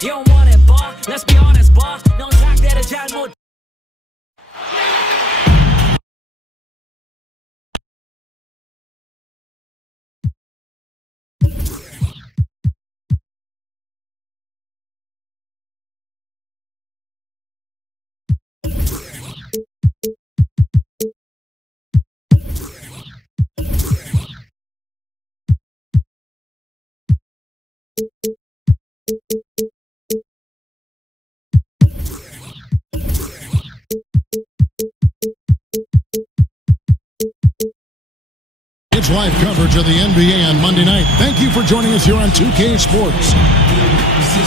You don't want it, boy. Let's be honest, boy. No talk that a giant more. It's live coverage of the NBA on Monday night. Thank you for joining us here on 2K Sports.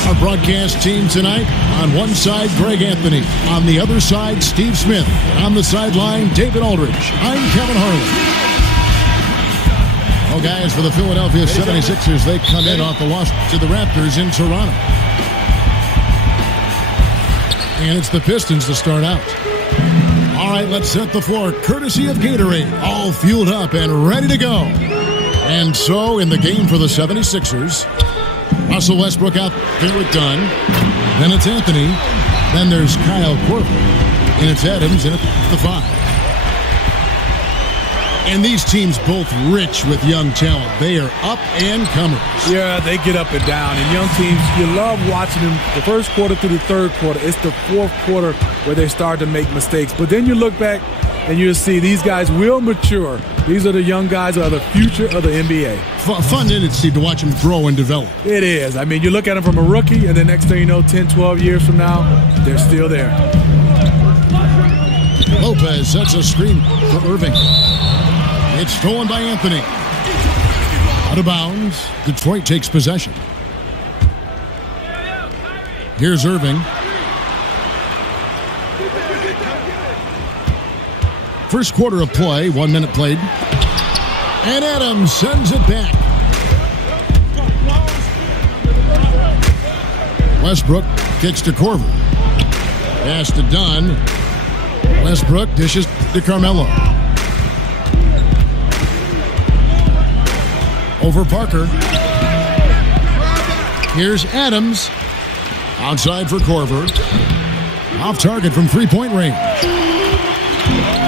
Our broadcast team tonight, on one side, Greg Anthony. On the other side, Steve Smith. On the sideline, David Aldridge. I'm Kevin Harlan. Well, guys, for the Philadelphia 76ers, they come in off the loss to the Raptors in Toronto. And it's the Pistons to start out. All right, let's set the floor, courtesy of Gatorade, all fueled up and ready to go. And so, in the game for the 76ers, Russell Westbrook out there with Dunn. Then it's Anthony. Then there's Kyle Korver. And it's Adams in at the 5. And these teams both rich with young talent. They are up and comers. Yeah, they get up and down. And young teams, you love watching them the first quarter through the third quarter. It's the fourth quarter where they start to make mistakes. But then you look back and you'll see these guys will mature. These are the young guys that are the future of the NBA. Fun, isn't it, Steve, to watch them grow and develop? It is. I mean, you look at them from a rookie, and the next thing you know, 10, 12 years from now, they're still there. Lopez sets a screen for Irving. It's stolen by Anthony. Out of bounds. Detroit takes possession. Here's Irving. First quarter of play, 1 minute played. And Adams sends it back. Westbrook kicks to Korver. Pass to Dunn. Westbrook dishes to Carmelo. Over Parker. Here's Adams. Outside for Korver. Off target from three-point range.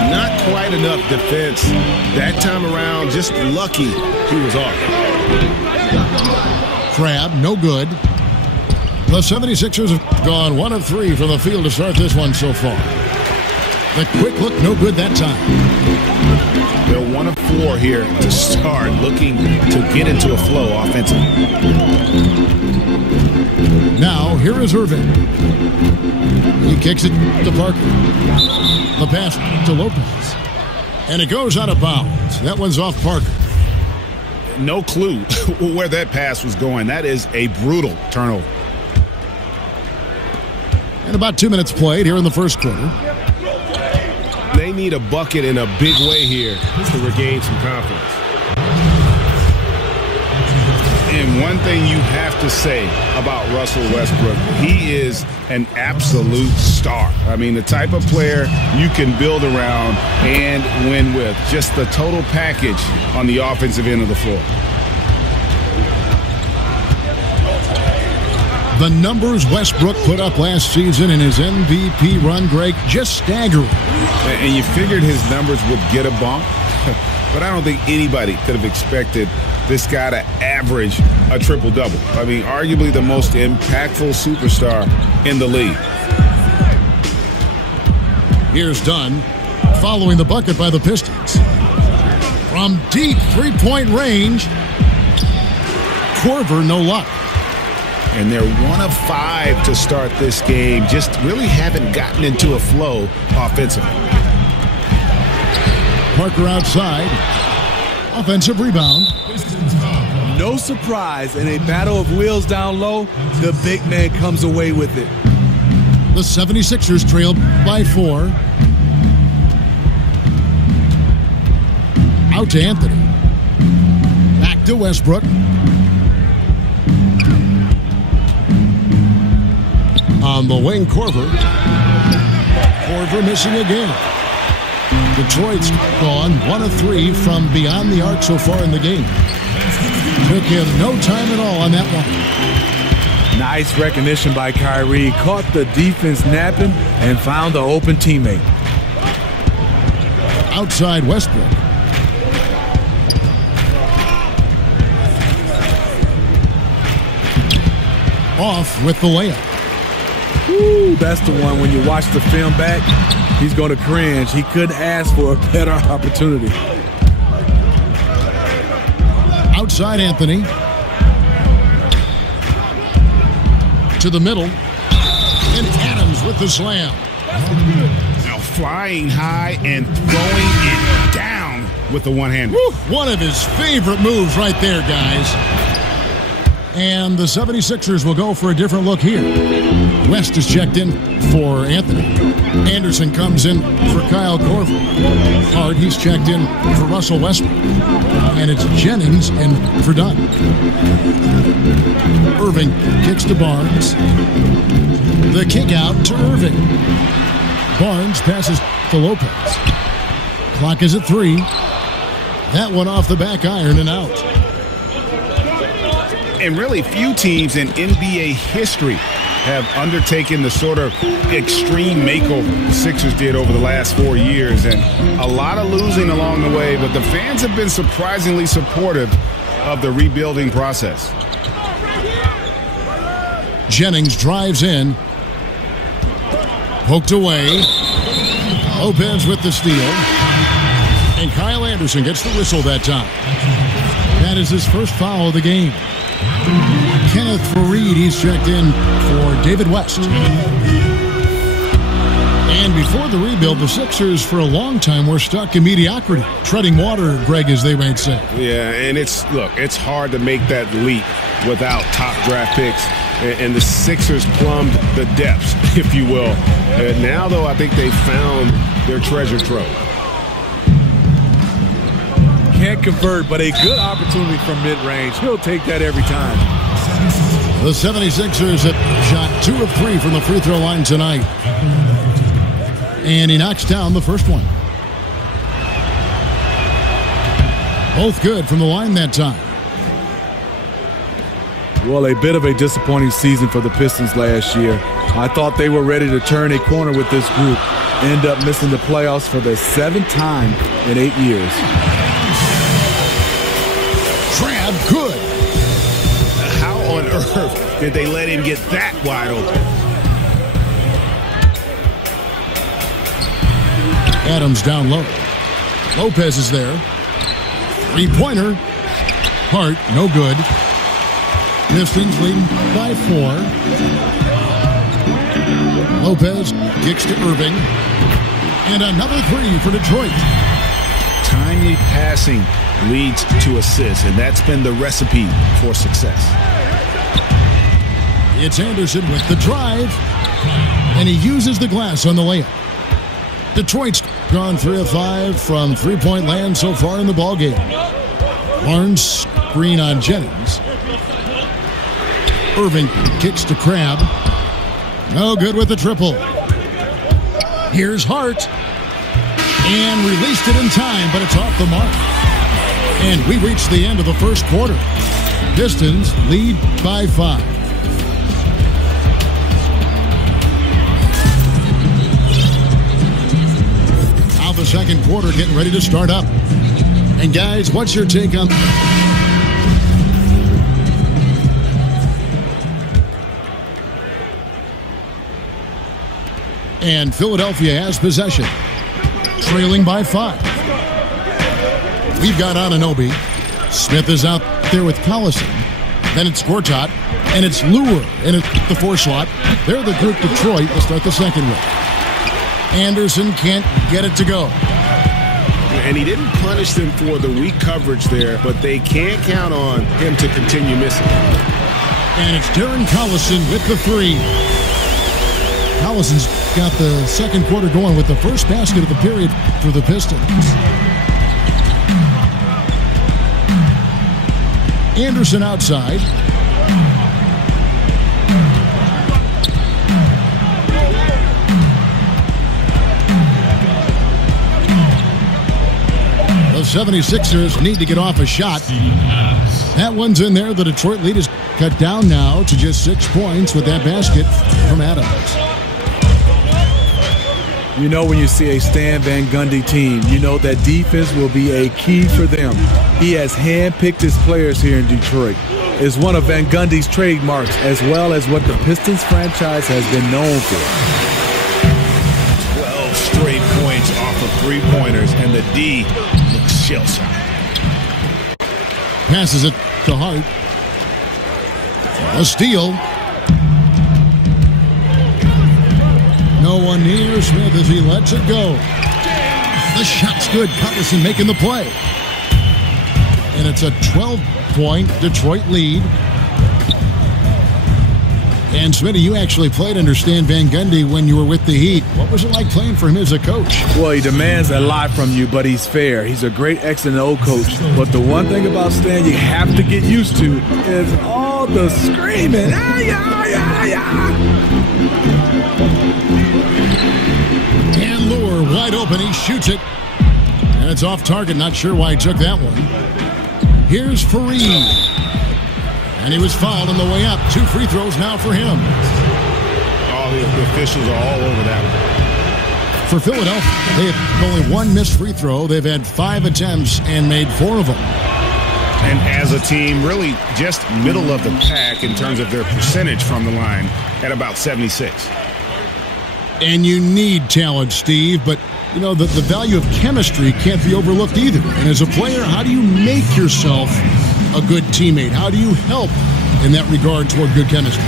Not quite enough defense that time around. Just lucky he was off. Crab, no good. The 76ers have gone 1 of 3 from the field to start this one so far. The quick look, no good that time. They're 1 of 4 here to start, looking to get into a flow offensively. Now, here is Irving. He kicks it to Parker. The pass to Lopez. And it goes out of bounds. That one's off Parker. No clue where that pass was going. That is a brutal turnover. And about 2 minutes played here in the first quarter. They need a bucket in a big way here to regain some confidence. And one thing you have to say about Russell Westbrook, he is an absolute star. I mean, the type of player you can build around and win with. Just the total package on the offensive end of the floor. The numbers Westbrook put up last season in his MVP run, Greg, just staggering. And you figured his numbers would get a bump, but I don't think anybody could have expected this guy to average a triple-double. I mean, arguably the most impactful superstar in the league. Here's Dunn, following the bucket by the Pistons. From deep three-point range, Korver, no luck. And they're 1 of 5 to start this game. Just really haven't gotten into a flow offensively. Parker outside. Offensive rebound. No surprise, in a battle of wheels down low, the big man comes away with it. The 76ers trail by 4. Out to Anthony. Back to Westbrook. On the wing, Korver. Korver missing again. Detroit's gone 1 of 3 from beyond the arc so far in the game. Took him no time at all on that one. Nice recognition by Kyrie. Caught the defense napping and found the open teammate. Outside Westbrook. Off with the layup. Ooh, that's the one when you watch the film back, he's going to cringe. He couldn't ask for a better opportunity. Outside Anthony. To the middle. And Adams with the slam. Now flying high and throwing it down with the one-hander. One of his favorite moves right there, guys. And the 76ers will go for a different look here. West is checked in for Anthony. Anderson comes in for Kyle Korver. Hart, he's checked in for Russell Westbrook. And it's Jennings in for Dunn. Irving kicks to Barnes. The kick out to Irving. Barnes passes to Lopez. Clock is at 3. That one off the back iron and out. And really few teams in NBA history have undertaken the sort of extreme makeover the Sixers did over the last 4 years. And a lot of losing along the way, but the fans have been surprisingly supportive of the rebuilding process. Jennings drives in. Poked away. Lopez with the steal. And Kyle Anderson gets the whistle that time. That is his first foul of the game. Kenneth Faried, he's checked in for David West. And before the rebuild, the Sixers for a long time were stuck in mediocrity. Treading water, Greg, as they might say. Yeah, and it's hard to make that leap without top draft picks. And the Sixers plumbed the depths, if you will. Now, though, I think they found their treasure trove. Can't convert, but a good opportunity from mid-range. He'll take that every time. The 76ers have shot 2 of 3 from the free throw line tonight. And he knocks down the first one. Both good from the line that time. Well, a bit of a disappointing season for the Pistons last year. I thought they were ready to turn a corner with this group. End up missing the playoffs for the 7th time in 8 years. Crab good. How on earth did they let him get that wide open? Adams down low. Lopez is there. Three-pointer. Hart, no good. Pistons leading by 4. Lopez kicks to Irving. And another 3 for Detroit. Timely passing leads to assists, and that's been the recipe for success. It's Anderson with the drive. And he uses the glass on the layup. Detroit's gone 3 of 5 from three-point land so far in the ballgame. Barnes screen on Jennings. Irving kicks to Crab. No good with the triple. Here's Hart. And released it in time, but it's off the mark. And we reach the end of the first quarter. Pistons lead by 5. Now the second quarter getting ready to start up. And guys, what's your take on... And Philadelphia has possession. Trailing by 5. We've got Anunoby. Smith is out there with Collison. Then it's Gortat. And it's Lure in the 4 slot. They're the group Detroit will start the second with. Anderson can't get it to go. And he didn't punish them for the weak coverage there, but they can't count on him to continue missing. And it's Darren Collison with the 3. Collison's got the second quarter going with the first basket of the period for the Pistons. Anderson outside. The 76ers need to get off a shot. That one's in there. The Detroit lead is cut down now to just 6 points with that basket from Adams. You know, when you see a Stan Van Gundy team, you know that defense will be a key for them. He has handpicked his players here in Detroit. It's one of Van Gundy's trademarks, as well as what the Pistons franchise has been known for. 12 straight points off of three-pointers, and the D looks shell-shocked. Passes it to Hart. A steal. No one near Smith as he lets it go. The shot's good. Collison making the play. And it's a 12-point Detroit lead. And Smitty, you actually played under Stan Van Gundy when you were with the Heat. What was it like playing for him as a coach? Well, he demands a lot from you, but he's fair. He's a great X and O coach. But the one thing about Stan you have to get used to is all the screaming. And Lure wide open. He shoots it. And it's off target. Not sure why he took that one. Here's Fareed. And he was fouled on the way up. 2 free throws now for him. All the officials are all over that one. For Philadelphia, they have only 1 missed free throw. They've had 5 attempts and made 4 of them. And as a team, really just middle of the pack in terms of their percentage from the line at about 76. And you need talent, Steve, but you know, the value of chemistry can't be overlooked either. And as a player, how do you make yourself a good teammate? How do you help in that regard toward good chemistry?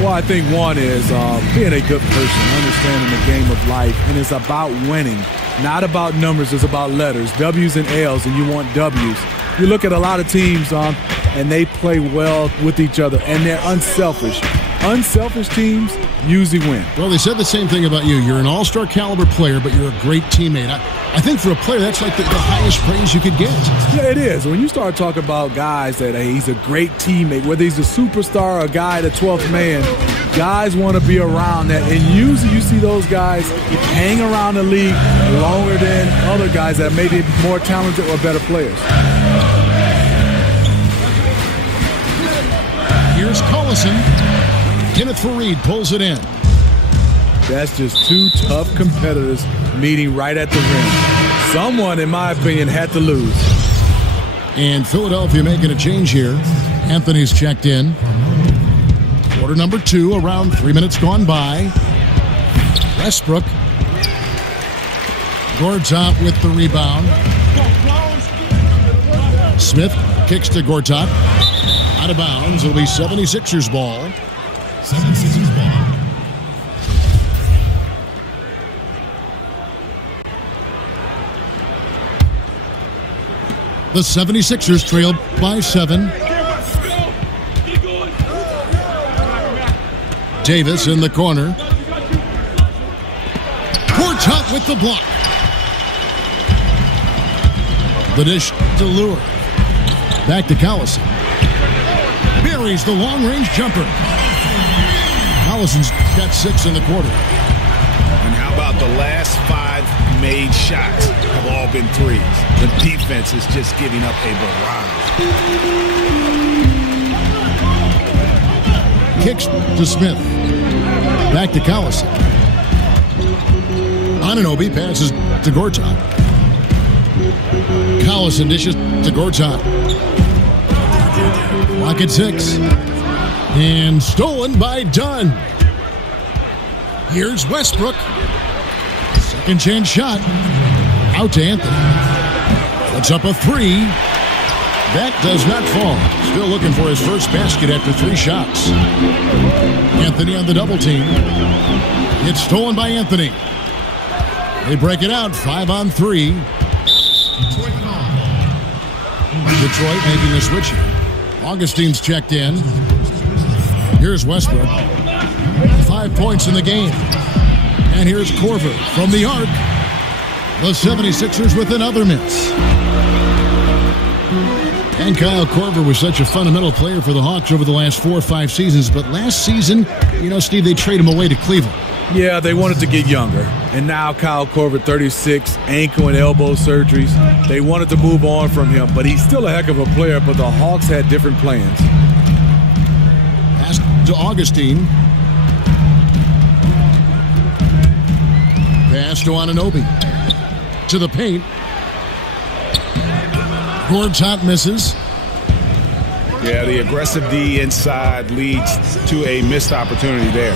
Well, I think one is being a good person, understanding the game of life, and it's about winning, not about numbers. It's about letters, W's and L's, and you want W's. You look at a lot of teams, and they play well with each other, and they're unselfish. Unselfish teams usually win. Well, they said the same thing about you. You're an all-star caliber player, but you're a great teammate. I think for a player, that's like the highest praise you could get. Yeah, it is. When you start talking about guys that, hey, he's a great teammate, whether he's a superstar or a guy, the 12th man, guys want to be around that. And usually you see those guys hang around the league longer than other guys that may be more talented or better players. Here's Collison. Kenneth Fareed pulls it in. That's just 2 tough competitors meeting right at the rim. Someone, in my opinion, had to lose. And Philadelphia making a change here. Anthony's checked in. Quarter number 2, around 3 minutes gone by. Westbrook. Gortat with the rebound. Smith kicks to Gortat. Out of bounds. It'll be 76ers ball. 76ers ball. The 76ers trailed by 7. Davis in the corner. Gortat with the block. The dish to Lure. Back to Collison. Buries the long-range jumper. Collison's got 6 in the quarter. And how about the last 5 made shots have all been threes? The defense is just giving up a barrage. Kicks to Smith. Back to Collison. Anunoby passes to Gortat. Collison dishes to Gortat. Clock at 6. And stolen by Dunn. Here's Westbrook. Second chance shot. Out to Anthony. Puts up a 3. That does not fall. Still looking for his first basket after 3 shots. Anthony on the double team. It's stolen by Anthony. They break it out. 5 on 3. Detroit making a switch here. Augustine's checked in. Here's Westbrook. 5 points in the game. And here's Korver from the arc. The 76ers with another miss. And Kyle Korver was such a fundamental player for the Hawks over the last 4 or 5 seasons. But last season, you know, Steve, they trade him away to Cleveland. Yeah, they wanted to get younger. And now Kyle Korver, 36, ankle and elbow surgeries. They wanted to move on from him, but he's still a heck of a player, but the Hawks had different plans. Pass to Augustine. Pass to Anunoby. To the paint. Gortat misses. Yeah, the aggressive D inside leads to a missed opportunity there.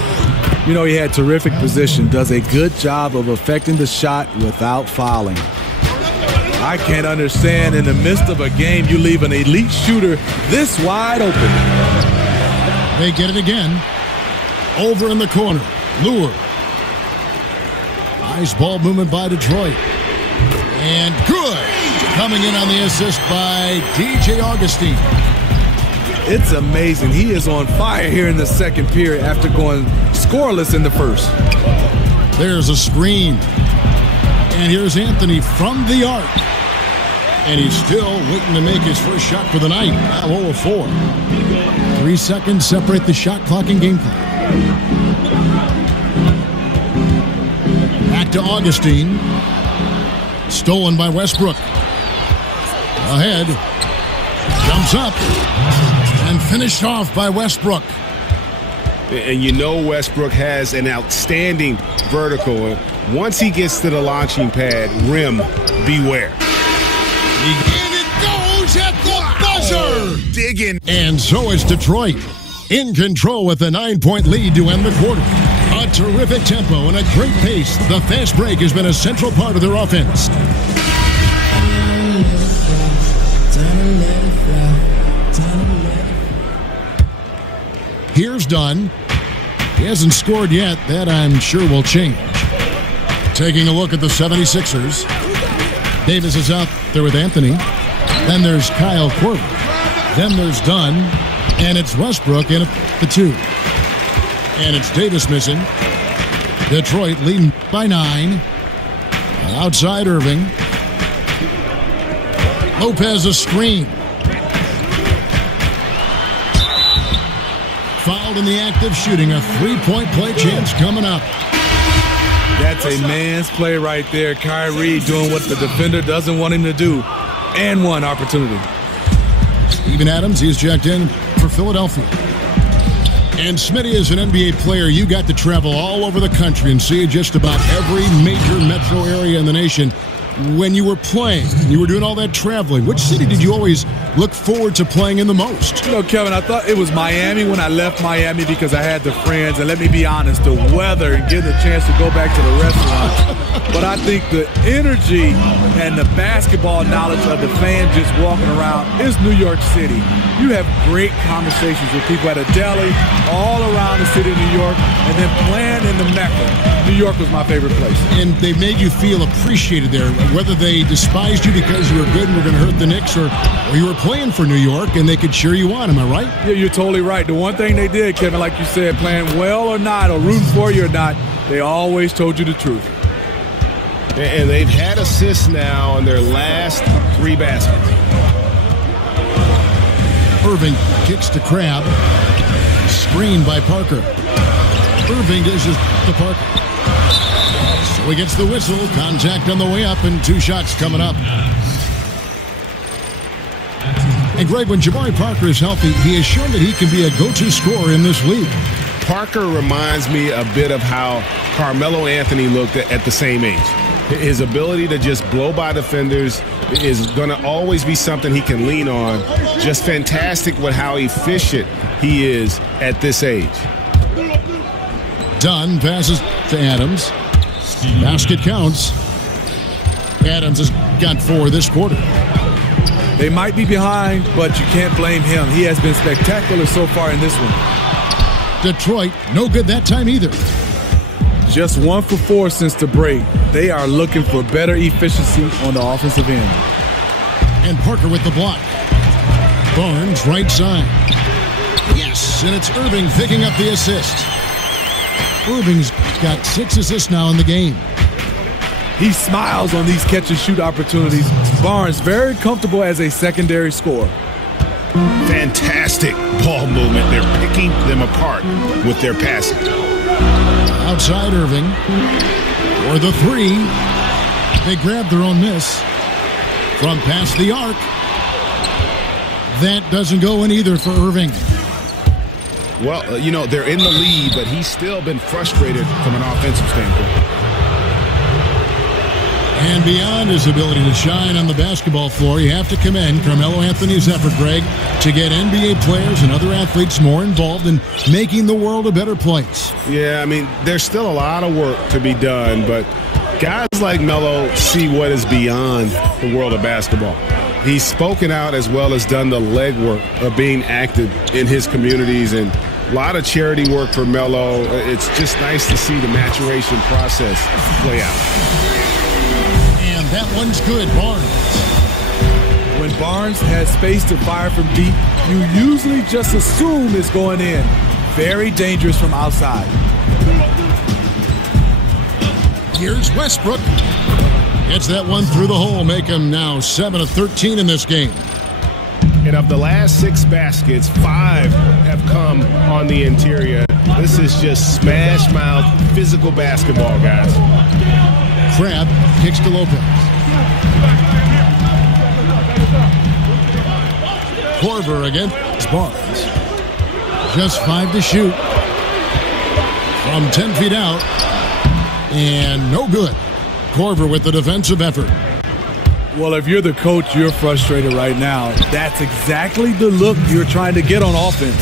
You know, he had terrific position, does a good job of affecting the shot without fouling. I can't understand in the midst of a game you leave an elite shooter this wide open. They get it again. Over in the corner. Lure. Nice ball movement by Detroit. And good. Coming in on the assist by DJ Augustine. It's amazing. He is on fire here in the second period after going scoreless in the first. There's a screen. And here's Anthony from the arc. And he's still waiting to make his first shot for the night. Now 0 of 4. 3 seconds separate the shot clock and game clock. Back to Augustine. Stolen by Westbrook. Ahead. Jumps up. And finished off by Westbrook. And you know Westbrook has an outstanding vertical. Once he gets to the launching pad, rim, beware. And it goes at the buzzer! Digging. And so is Detroit. In control with a 9-point lead to end the quarter. A terrific tempo and a great pace. The fast break has been a central part of their offense. Here's Dunn. He hasn't scored yet. That, I'm sure, will change. Taking a look at the 76ers. Davis is out there with Anthony. Then there's Kyle Korver. Then there's Dunn. And it's Westbrook in at the 2. And it's Davis missing. Detroit leading by 9. Outside Irving. Lopez a screen. Fouled in the act of shooting. A 3-point play chance coming up. That's a man's play right there. Kyrie doing what the defender doesn't want him to do. And one opportunity. Steven Adams, he's checked in for Philadelphia. And Smitty, as an NBA player, you got to travel all over the country and see just about every major metro area in the nation. When you were playing, you were doing all that traveling, which city did you always look forward to playing in the most? You know, Kevin, I thought it was Miami when I left Miami because I had the friends. And let me be honest, the weather and getting a chance to go back to the restaurant. But I think the energy and the basketball knowledge of the fans just walking around is New York City. You have great conversations with people at a deli all around the city of New York, and then playing in the Mecca. New York was my favorite place. And they made you feel appreciated there, whether they despised you because you were good and were going to hurt the Knicks, or you were playing for New York and they could cheer you on. Am I right? Yeah, you're totally right. The one thing they did, Kevin, like you said, playing well or not, or rooting for you or not, they always told you the truth. And they've had assists now on their last 3 baskets. Irving kicks to Crabbe. Screened by Parker. Irving dishes to Parker. So he gets the whistle. Contact on the way up and 2 shots coming up. And Greg, when Jabari Parker is healthy, he has shown that he can be a go-to scorer in this league. Parker reminds me a bit of how Carmelo Anthony looked at the same age. His ability to just blow by defenders is going to always be something he can lean on. Just fantastic with how efficient he is at this age. Dunn passes to Adams. Basket counts. Adams has got 4 this quarter. They might be behind, but you can't blame him. He has been spectacular so far in this one. Detroit, no good that time either. Just 1 for 4 since the break. They are looking for better efficiency on the offensive end. And Parker with the block. Barnes, right side. Yes, and it's Irving picking up the assist. Irving's got 6 assists now in the game. He smiles on these catch-and-shoot opportunities. Barnes very comfortable as a secondary scorer. Fantastic ball movement. They're picking them apart with their passing. Outside Irving. For the three. They grab their own miss. From past the arc. That doesn't go in either for Irving. Well, they're in the lead, but he's still been frustrated from an offensive standpoint. And beyond his ability to shine on the basketball floor, you have to commend Carmelo Anthony's effort, Greg, to get NBA players and other athletes more involved in making the world a better place. Yeah, I mean, there's still a lot of work to be done, but guys like Melo see what is beyond the world of basketball. He's spoken out as well as done the legwork of being active in his communities, and a lot of charity work for Melo. It's just nice to see the maturation process play out. And that one's good, Barnes. When Barnes has space to fire from deep, you usually just assume it's going in. Very dangerous from outside. Here's Westbrook. Gets that one through the hole, make him now 7 of 13 in this game. And of the last 6 baskets, 5 have come on the interior. This is just smash mouth physical basketball, guys. Crabbe kicks to Lopez. Korver against Barnes. Just 5 to shoot. From 10 feet out. And no good. Korver with the defensive effort. Well, if you're the coach, you're frustrated right now. That's exactly the look you're trying to get on offense.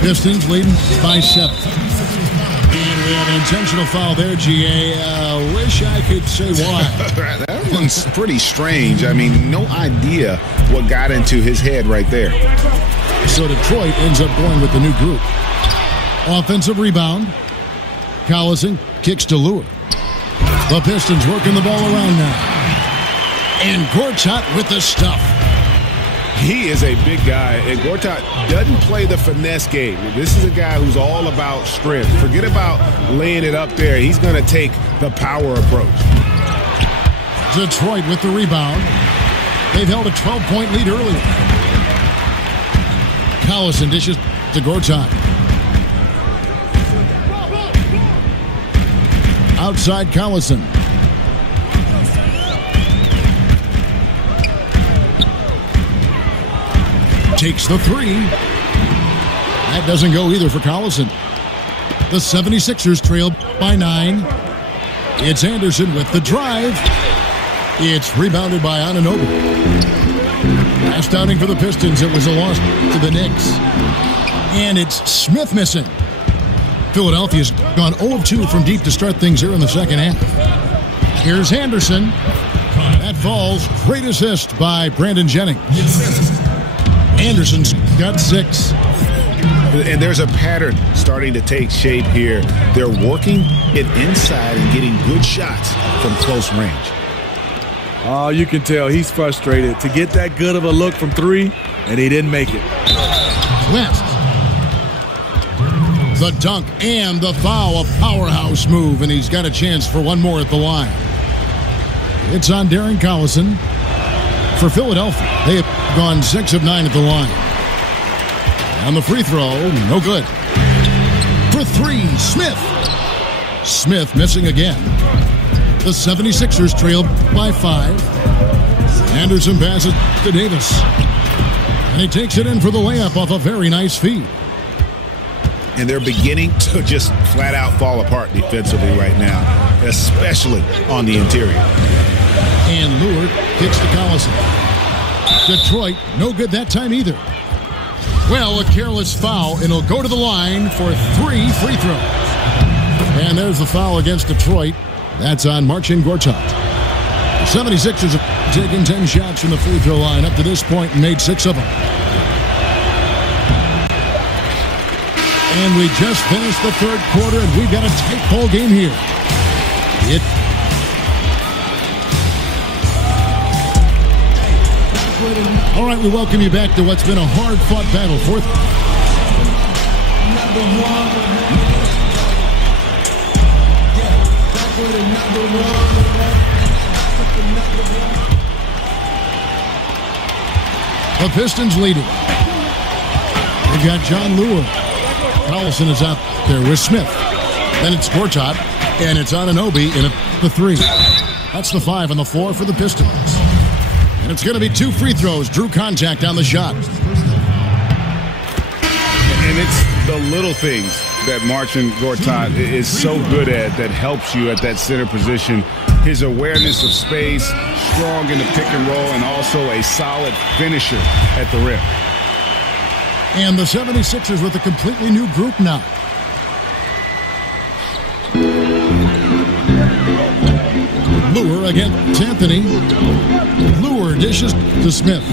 Pistons leading by 7. And we have an intentional foul there, GA. Wish I could say why. That one's pretty strange. I mean, no idea what got into his head right there. So Detroit ends up going with the new group. Offensive rebound. Collison kicks to Lure. The Pistons working the ball around now. And Gortat with the stuff. He is a big guy, and Gortat doesn't play the finesse game. This is a guy who's all about strength. Forget about laying it up there. He's going to take the power approach. Detroit with the rebound. They've held a 12-point lead earlier. Collison dishes to Gortat. Outside Collison. Takes the three. That doesn't go either for Collison. The 76ers trail by 9. It's Anderson with the drive. It's rebounded by Anunoby. Last outing for the Pistons, it was a loss to the Knicks. And it's Smith missing. Philadelphia's gone 0 of 2 from deep to start things here in the second half. Here's Anderson. That falls. Great assist by Brandon Jennings. Anderson's got 6. And there's a pattern starting to take shape here. They're working it inside and getting good shots from close range. Oh, you can tell he's frustrated to get that good of a look from 3, and he didn't make it. West. The dunk and the foul, a powerhouse move, and he's got a chance for one more at the line. It's on Darren Collison. For Philadelphia, they have gone 6 of 9 at the line. And the free throw, no good. For 3, Smith. Smith missing again. The 76ers trail by 5. Anderson passes to Davis. And he takes it in for the layup off a very nice feed. And they're beginning to just flat out fall apart defensively right now, especially on the interior. And Lure kicks to Collison. Detroit, no good that time either. Well, a careless foul, and he'll go to the line for 3 free throws. And there's the foul against Detroit. That's on Marcin Gortat. The 76ers have taken 10 shots from the free throw line up to this point and made 6 of them. And we just finished the third quarter, and we've got a tight ball game here. All right, we welcome you back to what's been a hard-fought battle. Fourth. The Pistons leading. They've got John Lure. Collison is out there with Smith. Then it's Gortat, and it's Anunoby in the 3. That's the 5 and the 4 for the Pistons. And it's going to be 2 free throws. Drew contact on the shot. And it's the little things that Marcin Gortat is so good at that helps you at that center position. His awareness of space, strong in the pick and roll, and also a solid finisher at the rim. And the 76ers with a completely new group now. Lure against Anthony. Lure dishes to Smith.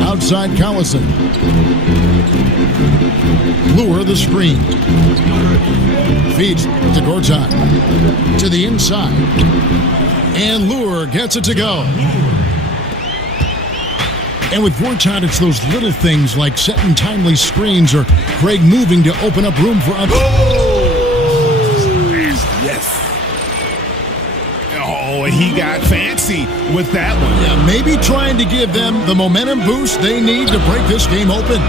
Outside Collison. Lure the screen. Feeds to Gortat. To the inside. And Lure gets it to go. And with Gortat, it's those little things like setting timely screens or Craig moving to open up room for others. Yes. Oh, and he got fancy with that one. Yeah, maybe trying to give them the momentum boost they need to break this game open.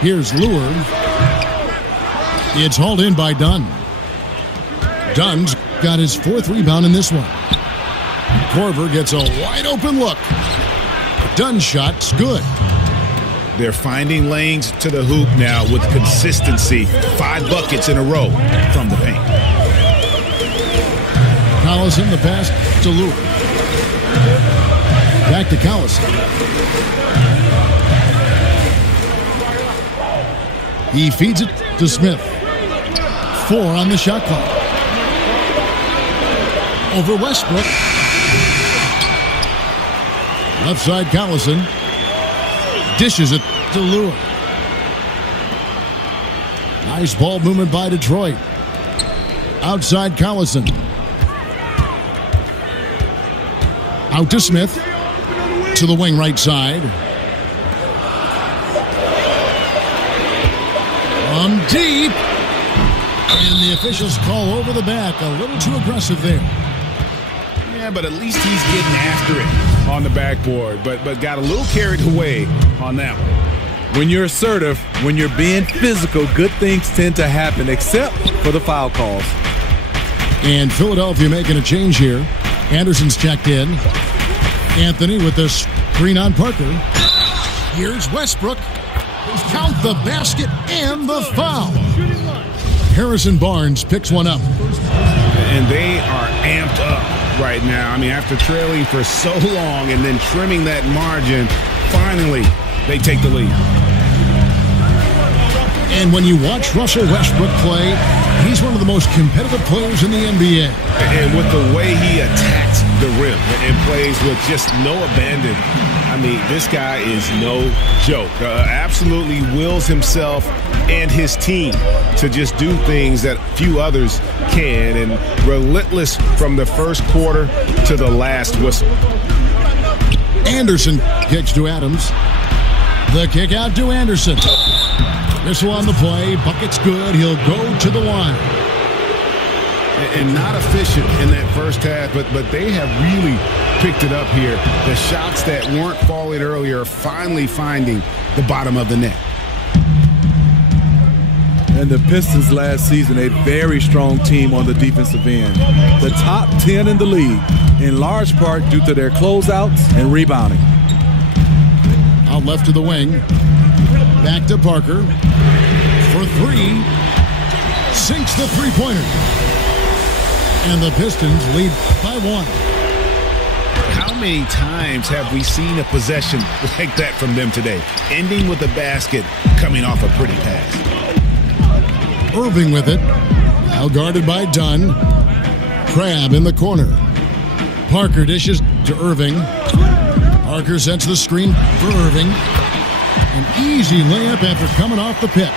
Here's Lure. It's hauled in by Dunn. Dunn's got his 4th rebound in this one. Korver gets a wide open look. Dunn's shot's good. They're finding lanes to the hoop now with consistency. 5 buckets in a row from the paint. Collison, the pass to Lure. Back to Collison. He feeds it to Smith. 4 on the shot clock. Over Westbrook. Left side Collison. Dishes it to Lure. Nice ball movement by Detroit. Outside Collison. Out to Smith. To the wing right side. From deep. And the officials call over the back. A little too aggressive there. Yeah, but at least he's getting after it on the backboard. But got a little carried away on that one. When you're assertive, when you're being physical, good things tend to happen, except for the foul calls. And Philadelphia making a change here. Anderson's checked in. Anthony with the screen on Parker. Here's Westbrook. Count the basket and the foul. Harrison Barnes picks one up. And they are amped up right now. I mean, after trailing for so long and then trimming that margin, finally they take the lead. And when you watch Russell Westbrook play, he's one of the most competitive players in the NBA. And with the way he attacks the rim and plays with just no abandon, I mean, this guy is no joke. Absolutely wills himself and his team to just do things that few others can, and relentless from the first quarter to the last whistle. Anderson kicks to Adams. The kick out to Anderson. Missile on the play. Bucket's good. He'll go to the line. And not efficient in that first half, but they have really picked it up here. The shots that weren't falling earlier are finally finding the bottom of the net. And the Pistons last season, a very strong team on the defensive end. The top 10 in the league, in large part due to their closeouts and rebounding. Out left to the wing. Back to Parker. For 3. Sinks the three-pointer. And the Pistons lead by 1. How many times have we seen a possession like that from them today? Ending with a basket, coming off a pretty pass. Irving with it. Now guarded by Dunn. Crabbe in the corner. Parker dishes to Irving. Parker sets the screen for Irving. An easy layup after coming off the pick.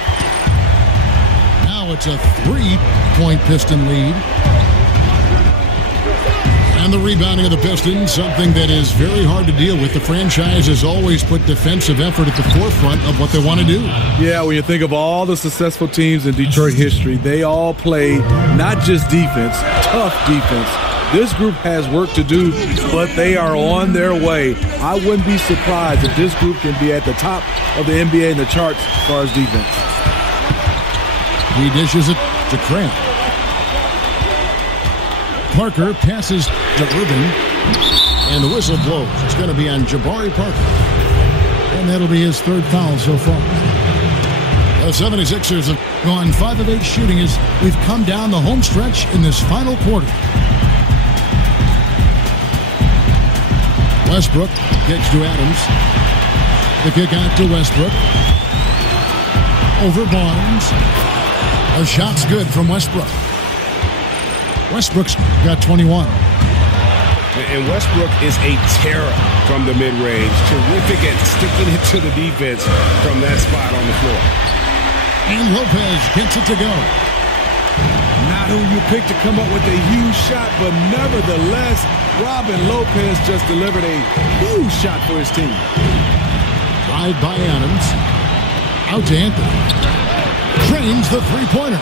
Now it's a 3-point Piston lead. And the rebounding of the Pistons, something that is very hard to deal with. The franchise has always put defensive effort at the forefront of what they want to do. Yeah, when you think of all the successful teams in Detroit history, they all play not just defense, tough defense, This group has work to do, but they are on their way. I wouldn't be surprised if this group can be at the top of the NBA in the charts as far as defense. He dishes it to Cramp. Parker passes to Irving, and the whistle blows. It's going to be on Jabari Parker, and that'll be his third foul so far. The 76ers have gone 5 of 8 shooting as we've come down the home stretch in this final quarter. Westbrook kicks to Adams. The kick out to Westbrook. Over Barnes. A shot's good from Westbrook. Westbrook's got 21. And Westbrook is a terror from the mid-range. Terrific at sticking it to the defense from that spot on the floor. And Lopez gets it to go. Not who you picked to come up with a huge shot, but nevertheless, Robin Lopez just delivered a huge shot for his team. Drive by Adams. Out to Anthony. Trains the three-pointer.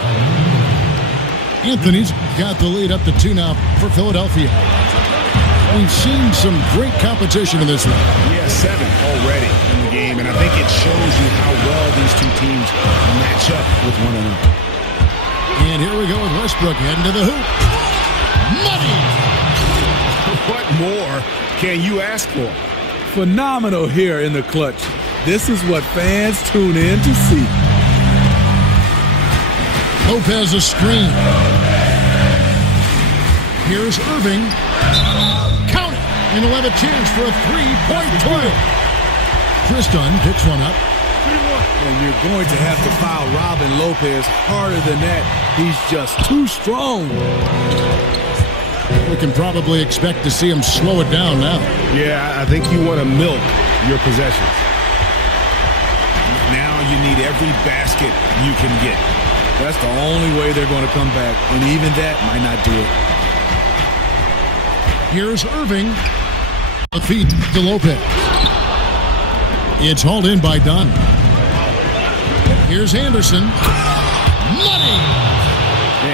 Anthony's got the lead up to 2 now for Philadelphia. We've seen some great competition in this one. Yeah, 7 already in the game, and I think it shows you how well these two teams match up with one another. And here we go with Westbrook heading to the hoop. Money! What more can you ask for? Phenomenal here in the clutch. This is what fans tune in to see. Lopez a screen. Here's Irving. Count it! And he'll have a chance for a three-point play. Tristan picks one up. And you're going to have to foul Robin Lopez harder than that. He's just too strong. We can probably expect to see him slow it down now. Yeah, I think you want to milk your possessions. Now you need every basket you can get. That's the only way they're going to come back, and even that might not do it. Here's Irving. A feed to Lopez. It's hauled in by Dunn. Here's Anderson. Money!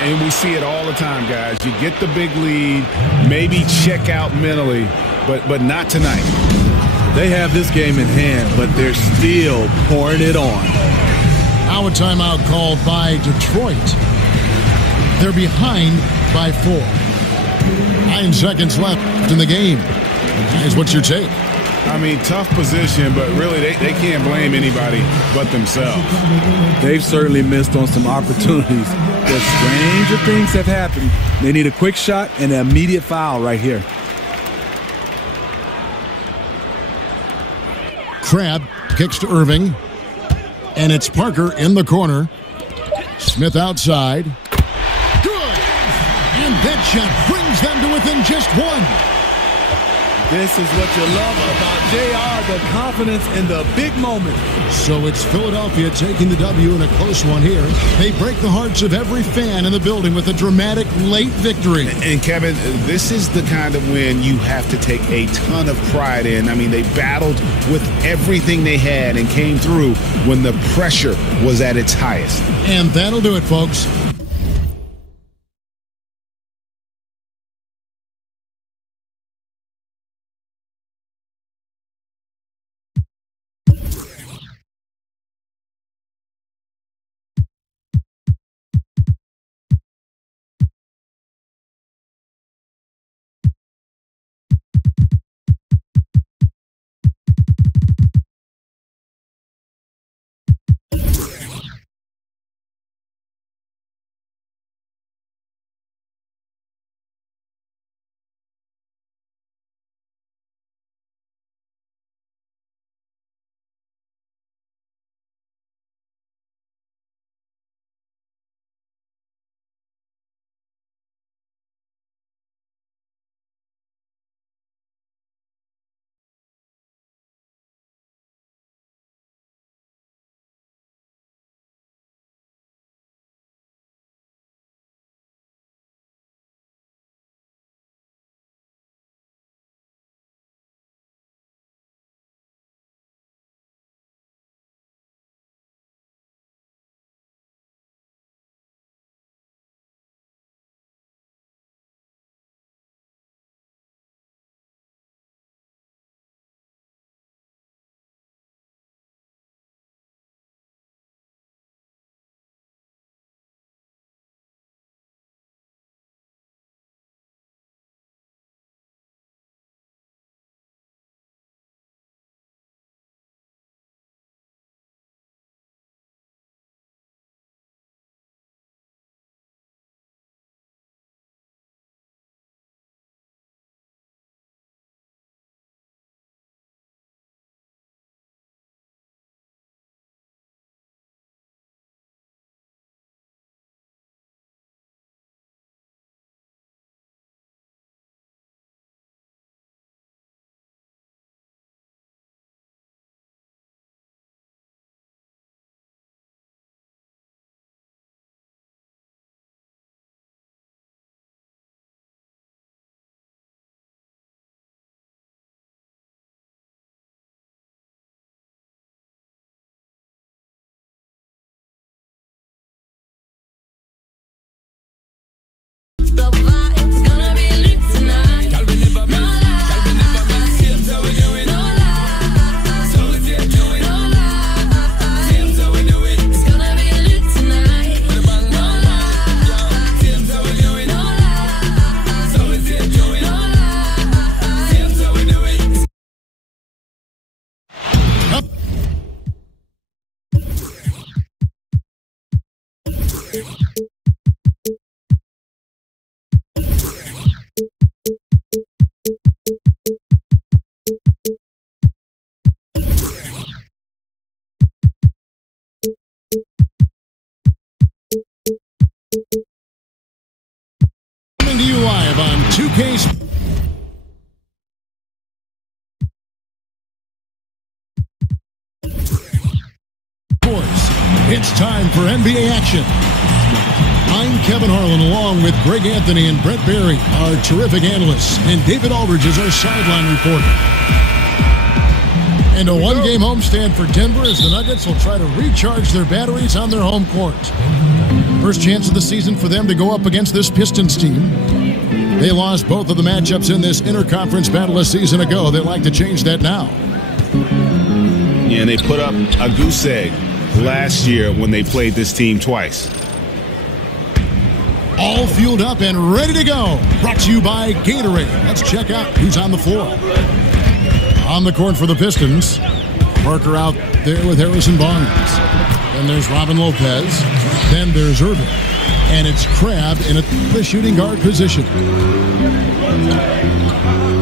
And we see it all the time, guys. You get the big lead, maybe check out mentally, but not tonight. They have this game in hand, but they're still pouring it on. Now a timeout called by Detroit. They're behind by 4. 9 seconds left in the game. Guys, what's your take? I mean, tough position, but really they can't blame anybody but themselves. They've certainly missed on some opportunities. But stranger things have happened. They need a quick shot and an immediate foul right here. Crabbe kicks to Irving. And it's Parker in the corner. Smith outside. Good! And that shot brings them to within just 1. This is what you love about JR, the confidence in the big moment. So it's Philadelphia taking the W in a close one here. They break the hearts of every fan in the building with a dramatic late victory. And Kevin, this is the kind of win you have to take a ton of pride in. I mean, they battled with everything they had and came through when the pressure was at its highest. And that'll do it, folks. 2K. It's time for NBA action. I'm Kevin Harlan, along with Greg Anthony and Brett Berry, our terrific analysts, and David Aldridge is our sideline reporter. And a one-game homestand for Denver as the Nuggets will try to recharge their batteries on their home court. First chance of the season for them to go up against this Pistons team. They lost both of the matchups in this interconference battle a season ago. They'd like to change that now. Yeah, and they put up a goose egg last year when they played this team twice. All fueled up and ready to go. Brought to you by Gatorade. Let's check out who's on the floor. On the court for the Pistons, Parker out there with Harrison Barnes. Then there's Robin Lopez. Then there's Irving. And it's Crabbe in the shooting guard position.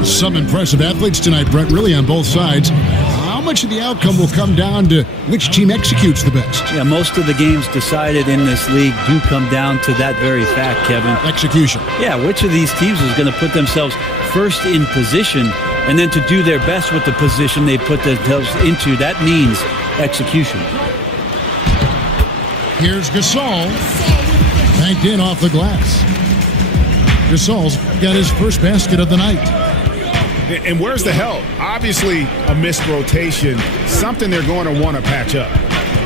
Some impressive athletes tonight, Brett, really on both sides. How much of the outcome will come down to which team executes the best? Yeah, most of the games decided in this league do come down to that very fact, Kevin. Execution. Yeah, which of these teams is going to put themselves first in position and then to do their best with the position they put themselves into. That means execution. Here's Gasol. Banked in off the glass. Gasol's got his first basket of the night. And where's the help? Obviously, a missed rotation, something they're going to want to patch up.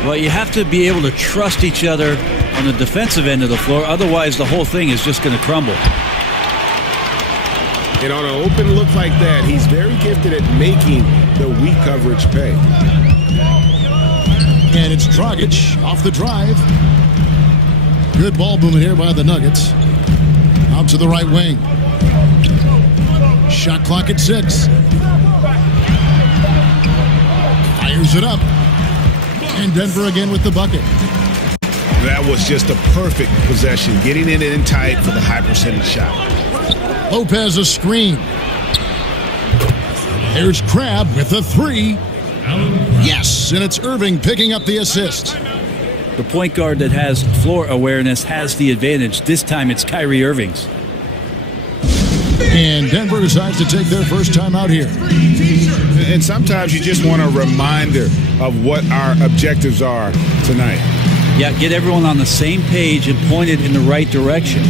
Well, you have to be able to trust each other on the defensive end of the floor. Otherwise, the whole thing is just going to crumble. And on an open look like that, he's very gifted at making the weak coverage pay. And it's Dragic off the drive. Good ball movement here by the Nuggets. Out to the right wing. Shot clock at 6. Fires it up. And Denver again with the bucket. That was just a perfect possession, getting in it in tight for the high percentage shot. Lopez a screen. There's Crabbe with the 3. Yes, and it's Irving picking up the assist. The point guard that has floor awareness has the advantage. This time it's Kyrie Irving's. And Denver decides to take their first time out here. And sometimes you just want a reminder of what our objectives are tonight. Yeah, get everyone on the same page and pointed in the right direction.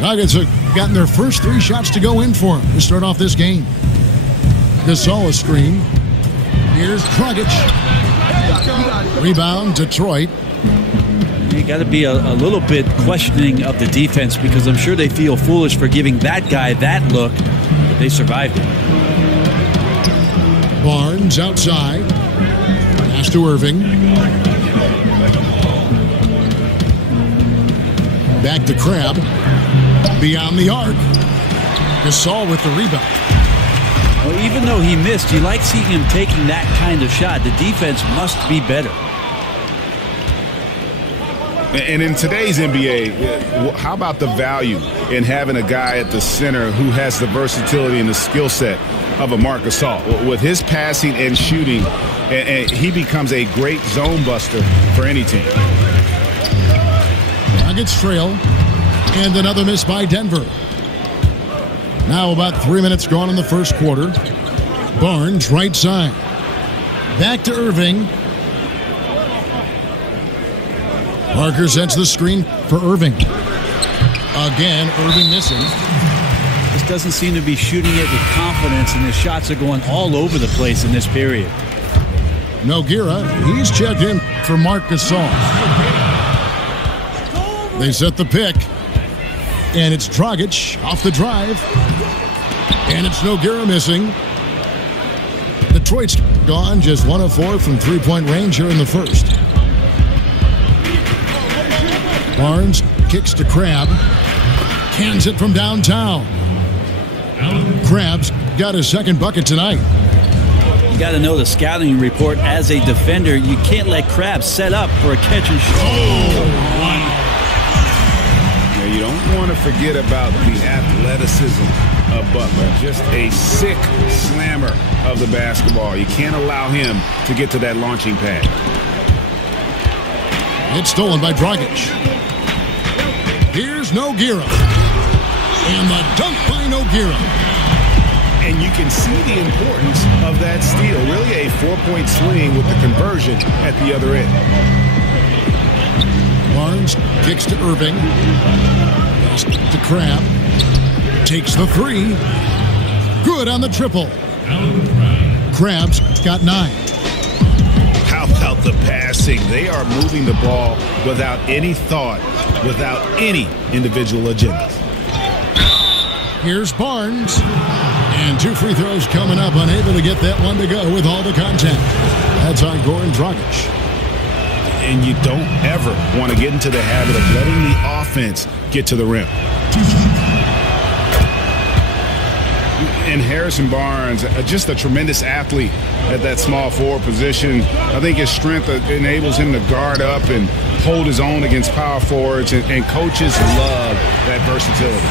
Nuggets have gotten their first 3 shots to go in for them to start off this game. Gasol a screen. Here's Dragic. Rebound, Detroit. You got to be a little bit questioning of the defense because I'm sure they feel foolish for giving that guy that look, but they survived it. Barnes outside. Pass to Irving. Back to Crabbe. Beyond the arc. Gasol with the rebound. Well, even though he missed, you like seeing him taking that kind of shot. The defense must be better. And in today's NBA, how about the value in having a guy at the center who has the versatility and the skill set of a Marc Gasol? With his passing and shooting, and he becomes a great zone buster for any team. Nuggets trail. And another miss by Denver. Now about 3 minutes gone in the first quarter. Barnes right side. Back to Irving. Parker sets the screen for Irving. Again, Irving missing. This doesn't seem to be shooting it with confidence, and his shots are going all over the place in this period. Nogueira, he's checked in for Marc Gasol. They set the pick. And it's Dragic off the drive. And it's Nogueira missing. Detroit's gone just 1 of 4 from three-point range here in the first. Barnes kicks to Crabbe. Cans it from downtown. Crabbe's got his second bucket tonight. You got to know the scouting report as a defender. You can't let Crabbe set up for a catch and shoot. Yeah, you don't want to forget about the athleticism of Butler. Just a sick slammer of the basketball. You can't allow him to get to that launching pad. It's stolen by Dragic. Here's Nogueira. And the dunk by Nogueira. And you can see the importance of that steal. Really a 4-point swing with the conversion at the other end. Barnes kicks to Irving. Pass to Crabbe. Takes the three. Good on the triple. Crabbe's got 9. How about the passing? They are moving the ball without any thought, without any individual agenda. Here's Barnes. And 2 free throws coming up. Unable to get that one to go with all the contact. That's on Goran Dragic. And you don't ever want to get into the habit of letting the offense get to the rim. And Harrison Barnes, just a tremendous athlete at that small forward position. I think his strength enables him to guard up and hold his own against power forwards, and coaches love that versatility.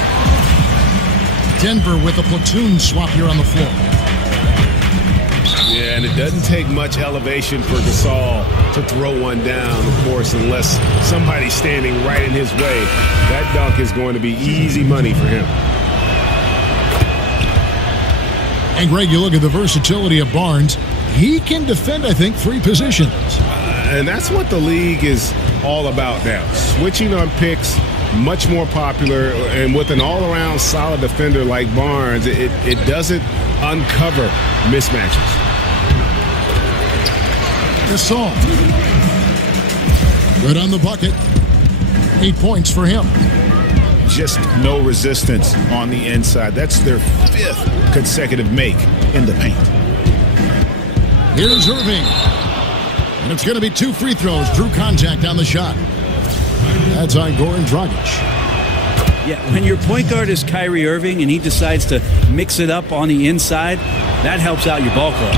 Denver with a platoon swap here on the floor. Yeah, and it doesn't take much elevation for Gasol to throw one down, of course, unless somebody's standing right in his way. That dunk is going to be easy money for him. And, Greg, you look at the versatility of Barnes. He can defend, I think, 3 positions. And that's what the league is all about now. Switching on picks, much more popular. And with an all-around solid defender like Barnes, it doesn't uncover mismatches. Gasol. Good on the bucket. 8 points for him. Just no resistance on the inside. That's their 5th consecutive make in the paint. Here's Irving. And it's going to be 2 free throws. Drew contact on the shot. That's on Goran Dragic. Yeah, when your point guard is Kyrie Irving and he decides to mix it up on the inside, that helps out your ball club.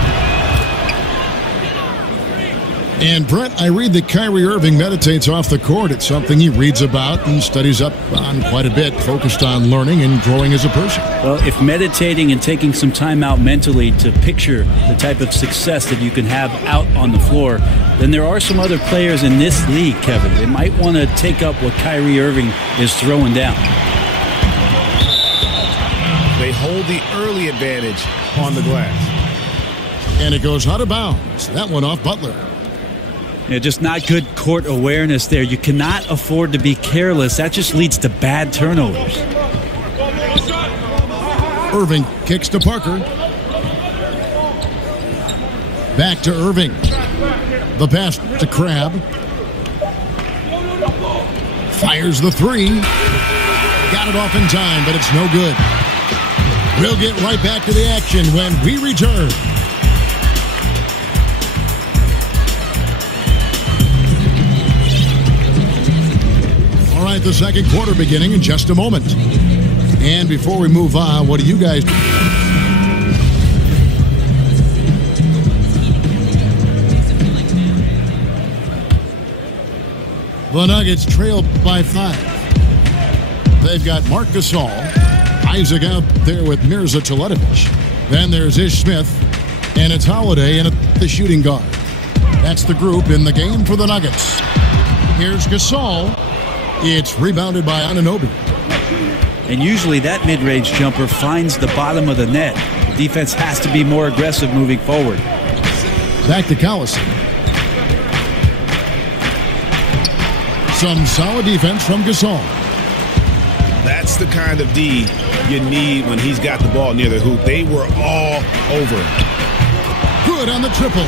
And, Brett, I read that Kyrie Irving meditates off the court. It's something he reads about and studies up on quite a bit, focused on learning and growing as a person. Well, if meditating and taking some time out mentally to picture the type of success that you can have out on the floor, then there are some other players in this league, Kevin. They might want to take up what Kyrie Irving is throwing down. They hold the early advantage on the glass. And it goes out of bounds. That one off Butler. Yeah, just not good court awareness there. You cannot afford to be careless. That just leads to bad turnovers. Irving kicks to Parker. Back to Irving. The pass to Crabbe. Fires the 3. Got it off in time, but it's no good. We'll get right back to the action when we return. All right, the second quarter beginning in just a moment. And before we move on, what do you guys do? The Nuggets trail by 5. They've got Marc Gasol, Isaac out there with Mirza Teletovic. Then there's Ish Smith, and it's Holiday in the shooting guard. That's the group in the game for the Nuggets. Here's Gasol. It's rebounded by Anunoby. And usually that mid-range jumper finds the bottom of the net. The defense has to be more aggressive moving forward. Back to Collison. Some solid defense from Gasol. That's the kind of D you need when he's got the ball near the hoop. They were all over him. Good on the triple.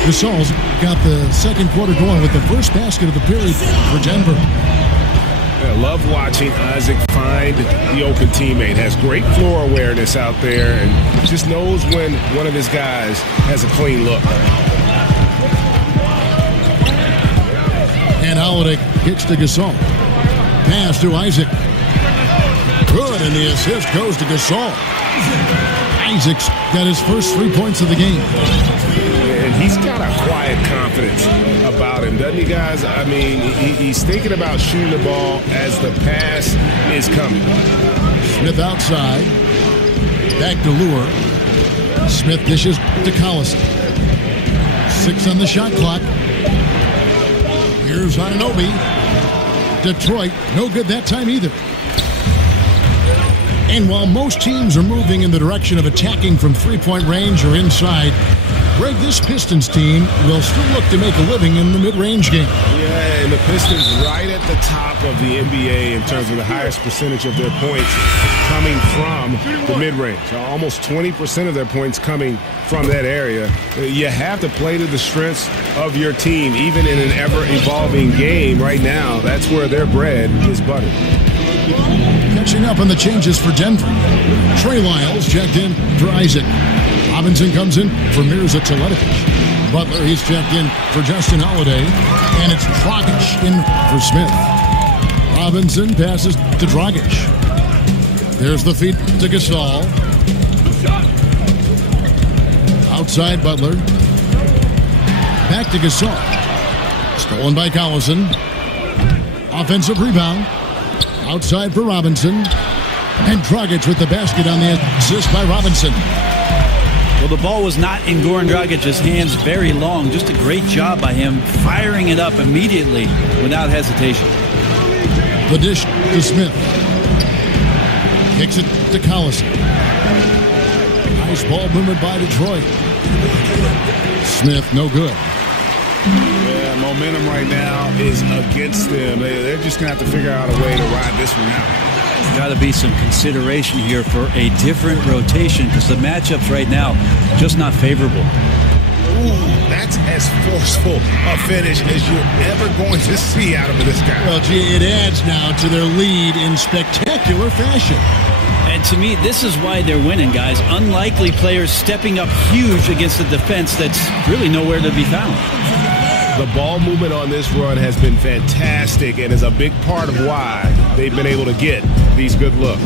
Gasol's got the second quarter going with the first basket of the period for Denver. I love watching Isaac find the open teammate. Has great floor awareness out there and just knows when one of his guys has a clean look. And Holiday kicks to Gasol. Pass to Isaac. Good, and the assist goes to Gasol. Isaac's got his first 3 points of the game. And he's got a quiet confidence about him, doesn't he, guys? I mean, he's thinking about shooting the ball as the pass is coming. Smith outside. Back to Lure. Smith dishes to Collison. 6 on the shot clock. Here's Anunoby. Detroit, no good that time either. And while most teams are moving in the direction of attacking from three-point range or inside, Greg, this Pistons team will still look to make a living in the mid-range game. Yeah, and the Pistons right at the top of the NBA in terms of the highest percentage of their points coming from the mid-range. Almost 20% of their points coming from that area. You have to play to the strengths of your team, even in an ever-evolving game right now. That's where their bread is buttered. Catching up on the changes for Denver. Trey Lyles checked in for Isaac. Robinson comes in for Mirza Teletovic. Butler, he's checked in for Justin Holiday. And it's Dragic in for Smith. Robinson passes to Dragic. There's the feed to Gasol. Outside Butler. Back to Gasol. Stolen by Collison. Offensive rebound. Outside for Robinson. And Dragic with the basket on the assist by Robinson. Well, the ball was not in Goran Dragic's hands very long. Just a great job by him firing it up immediately without hesitation. The dish to Smith. Kicks it to Collison. Nice ball movement by Detroit. Smith, no good. Yeah, momentum right now is against them. They're just going to have to figure out a way to ride this one out. Got to be some consideration here for a different rotation because the matchups right now just not favorable. Ooh, that's as forceful a finish as you're ever going to see out of this guy. Well, gee, it adds now to their lead in spectacular fashion. And to me, this is why they're winning, guys. Unlikely players stepping up huge against a defense that's really nowhere to be found. The ball movement on this run has been fantastic and is a big part of why they've been able to get these good looks.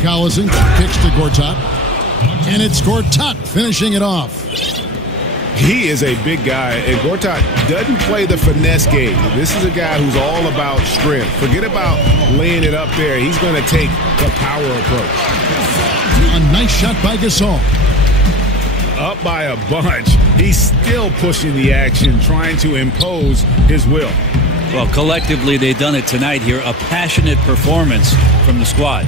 Collison kicks to Gortat. And it's Gortat finishing it off. He is a big guy, and Gortat doesn't play the finesse game. This is a guy who's all about strength. Forget about laying it up there. He's going to take the power approach. A nice shot by Gasol. Up by a bunch. He's still pushing the action, trying to impose his will. Well, collectively, they've done it tonight here. A passionate performance from the squad.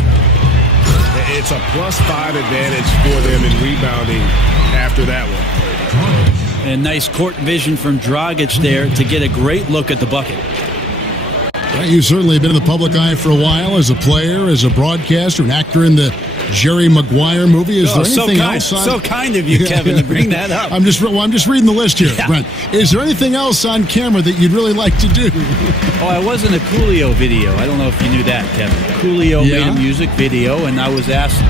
It's a +5 advantage for them in rebounding after that one. And nice court vision from Dragic there to get a great look at the bucket. Well, you've certainly been in the public eye for a while as a player, as a broadcaster, an actor in the Jerry Maguire movie. Is there anything else on... So kind of you, Kevin, to bring that up. I'm just reading the list here, yeah. Brent. Is there anything else on camera that you'd really like to do? Oh, I was in a Coolio video. I don't know if you knew that, Kevin. Coolio made a music video, and I was asked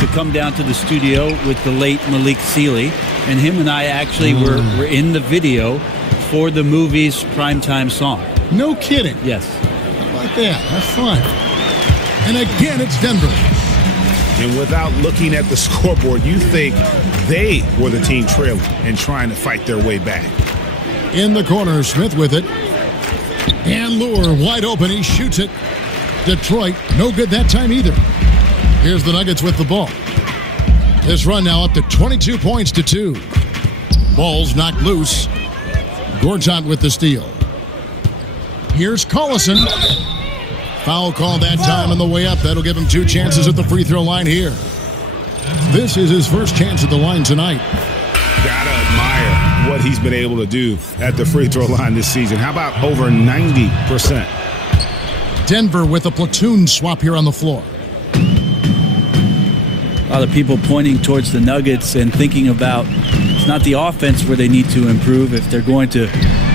to come down to the studio with the late Malik Sealy, and him and I actually were in the video for the movie's primetime song. No kidding. Yes. How about that? That's fun. And again, it's Denver. And without looking at the scoreboard, you think they were the team trailing and trying to fight their way back. In the corner, Smith with it. And Lure wide open. He shoots it. Detroit, no good that time either. Here's the Nuggets with the ball. This run now up to 22 points to 2. Ball's knocked loose. Gortat with the steal. Here's Collison. Foul call that time on the way up. That'll give him 2 chances at the free throw line here. This is his first chance at the line tonight. Gotta admire what he's been able to do at the free throw line this season. How about over 90%? Denver with a platoon swap here on the floor. A lot of people pointing towards the Nuggets and thinking about it's not the offense where they need to improve. If they're going to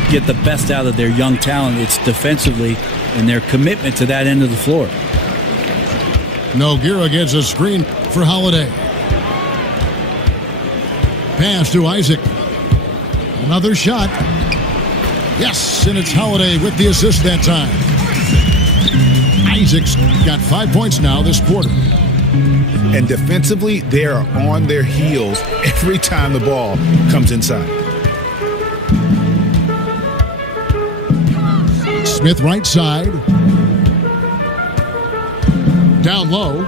get the best out of their young talent, it's defensively and their commitment to that end of the floor. Nogueira gets a screen for Holiday. Pass to Isaac. Another shot. Yes, and it's Holiday with the assist that time. Isaac's got 5 points now this quarter. And defensively, they are on their heels every time the ball comes inside. Smith right side. Down low.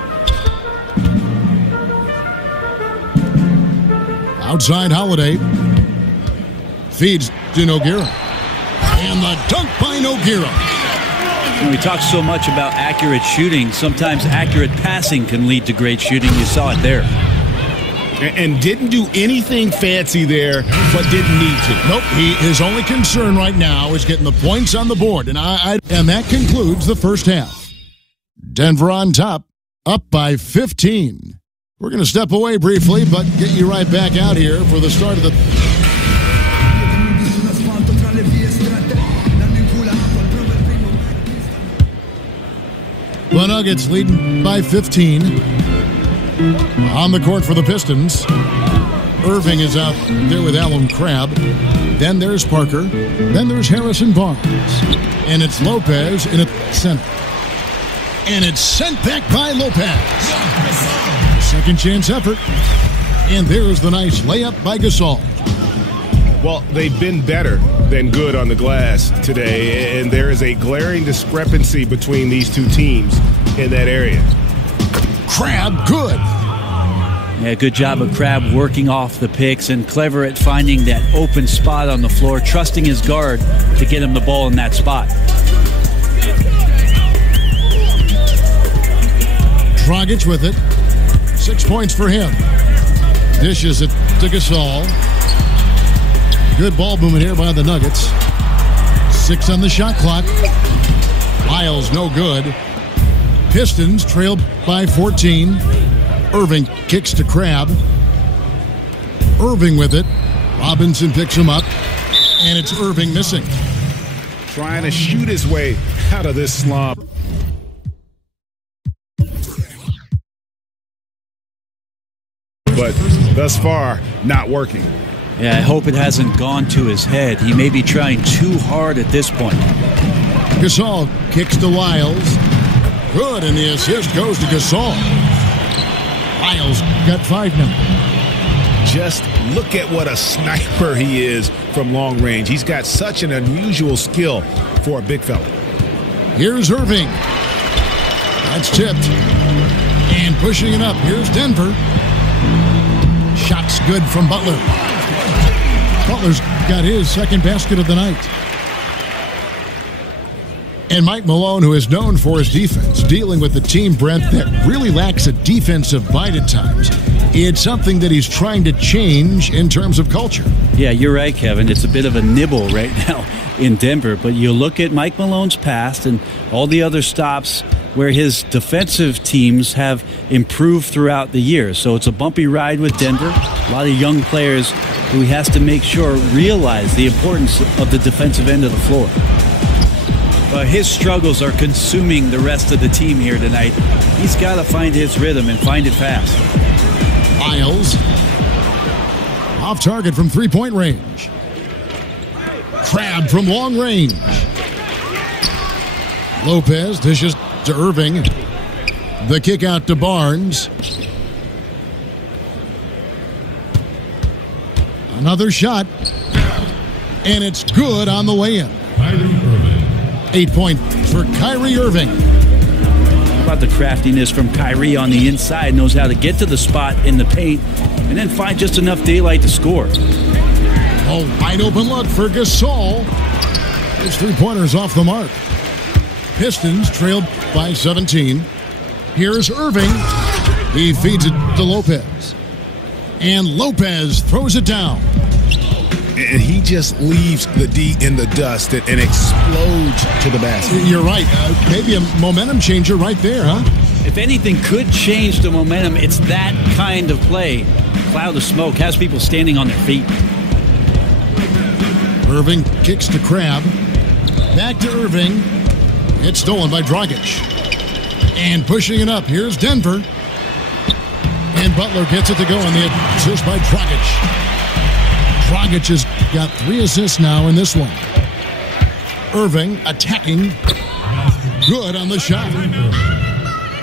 Outside Holiday. Feeds to Nogueira. And the dunk by Nogueira. We talk so much about accurate shooting. Sometimes accurate passing can lead to great shooting. You saw it there. And didn't do anything fancy there, but didn't need to. Nope. His only concern right now is getting the points on the board. And that concludes the first half. Denver on top, up by 15. We're going to step away briefly, but get you right back out here for the start of the... The Nuggets leading by 15. On the court for the Pistons. Irving is out there with Allen Crabbe. Then there's Parker. Then there's Harrison Barnes. And it's Lopez in the center. And it's sent back by Lopez. Second chance effort. And there's the nice layup by Gasol. Well, they've been better than good on the glass today, and there is a glaring discrepancy between these two teams in that area. Crabbe, good. Yeah, good job of Crabbe working off the picks and clever at finding that open spot on the floor, trusting his guard to get him the ball in that spot. Dragic with it. 6 points for him. Dishes it to Gasol. Good ball movement here by the Nuggets. 6 on the shot clock. Lyles no good. Pistons trailed by 14. Irving kicks to Crabbe. Irving with it. Robinson picks him up. And it's Irving missing. Trying to shoot his way out of this slump. But thus far, not working. Yeah, I hope it hasn't gone to his head. He may be trying too hard at this point. Gasol kicks to Lyles. Good, and the assist goes to Gasol. Lyles got 5 now. Just look at what a sniper he is from long range. He's got such an unusual skill for a big fella. Here's Irving. That's tipped. And pushing it up. Here's Denver. Shots good from Butler. Butler's got his second basket of the night. And Mike Malone, who is known for his defense, dealing with the team, Brent, that really lacks a defensive bite at times. It's something that he's trying to change in terms of culture. Yeah, you're right, Kevin. It's a bit of a nibble right now in Denver. But you look at Mike Malone's past and all the other stops where his defensive teams have improved throughout the year. So it's a bumpy ride with Denver. A lot of young players who he has to make sure realize the importance of the defensive end of the floor. His struggles are consuming the rest of the team here tonight. He's got to find his rhythm and find it fast. Lyles off target from three-point range. Crabbe from long range. Lopez dishes to Irving. The kick out to Barnes. Another shot. And it's good on the way in. 8 points for Kyrie Irving. How about the craftiness from Kyrie on the inside? Knows how to get to the spot in the paint and then find just enough daylight to score. Oh, wide open look for Gasol. His three-pointer's off the mark. Pistons trailed by 17. Here's Irving. He feeds it to Lopez. And Lopez throws it down. And he just leaves the D in the dust and explodes to the basket. You're right. Maybe a momentum changer right there, huh? If anything could change the momentum, it's that kind of play. Cloud of smoke has people standing on their feet. Irving kicks to Crabbe. Back to Irving. It's stolen by Dragic. And pushing it up. Here's Denver. And Butler gets it to go on the assist by Dragic. Dragic has got 3 assists now in this one. Irving attacking. Good on the shot.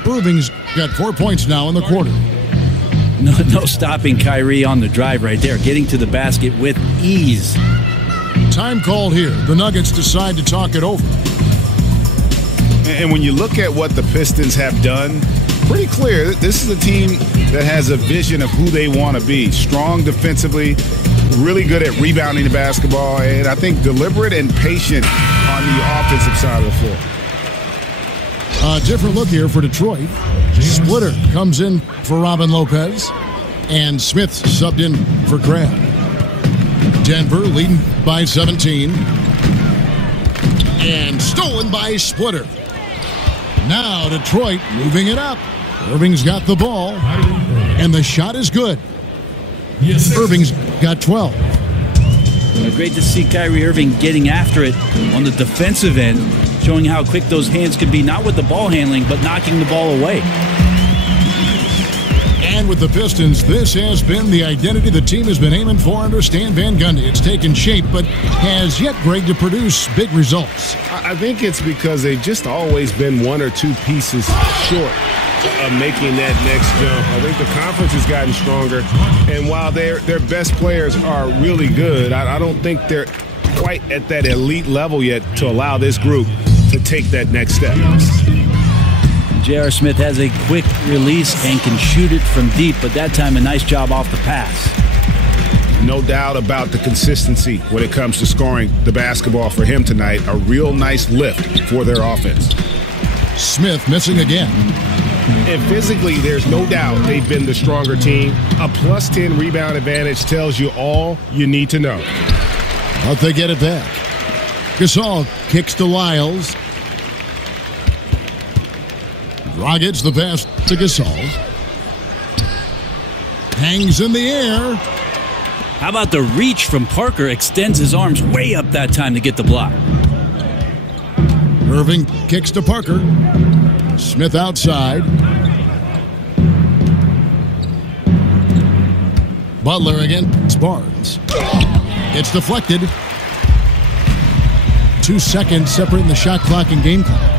Irving's got 4 points now in the quarter. No stopping Kyrie on the drive right there. Getting to the basket with ease. Time called here. The Nuggets decide to talk it over. And when you look at what the Pistons have done, pretty clear, this is a team that has a vision of who they want to be. Strong defensively, really good at rebounding the basketball, and I think deliberate and patient on the offensive side of the floor. A different look here for Detroit. Splitter comes in for Robin Lopez, and Smith subbed in for Crabbe. Denver leading by 17. And stolen by Splitter. Now Detroit moving it up. Irving's got the ball, and the shot is good. Irving's got 12. Great to see Kyrie Irving getting after it on the defensive end, showing how quick those hands can be, not with the ball handling, but knocking the ball away. And with the Pistons, this has been the identity the team has been aiming for under Stan Van Gundy. It's taken shape, but has yet, Greg, to produce big results. I think it's because they've just always been one or two pieces short of making that next jump. I think the conference has gotten stronger, and while their best players are really good, I don't think they're quite at that elite level yet to allow this group to take that next step. J.R. Smith has a quick release and can shoot it from deep, but that time a nice job off the pass. No doubt about the consistency when it comes to scoring the basketball for him tonight. A real nice lift for their offense. Smith missing again. And physically, there's no doubt they've been the stronger team. A plus 10 rebound advantage tells you all you need to know. But they get it back. Gasol kicks to Lyles. Dragic the pass to Gasol. Hangs in the air. How about the reach from Parker? Extends his arms way up that time to get the block. Irving kicks to Parker. Smith outside. Butler against Barnes. It's deflected. 2 seconds separating the shot clock and game clock.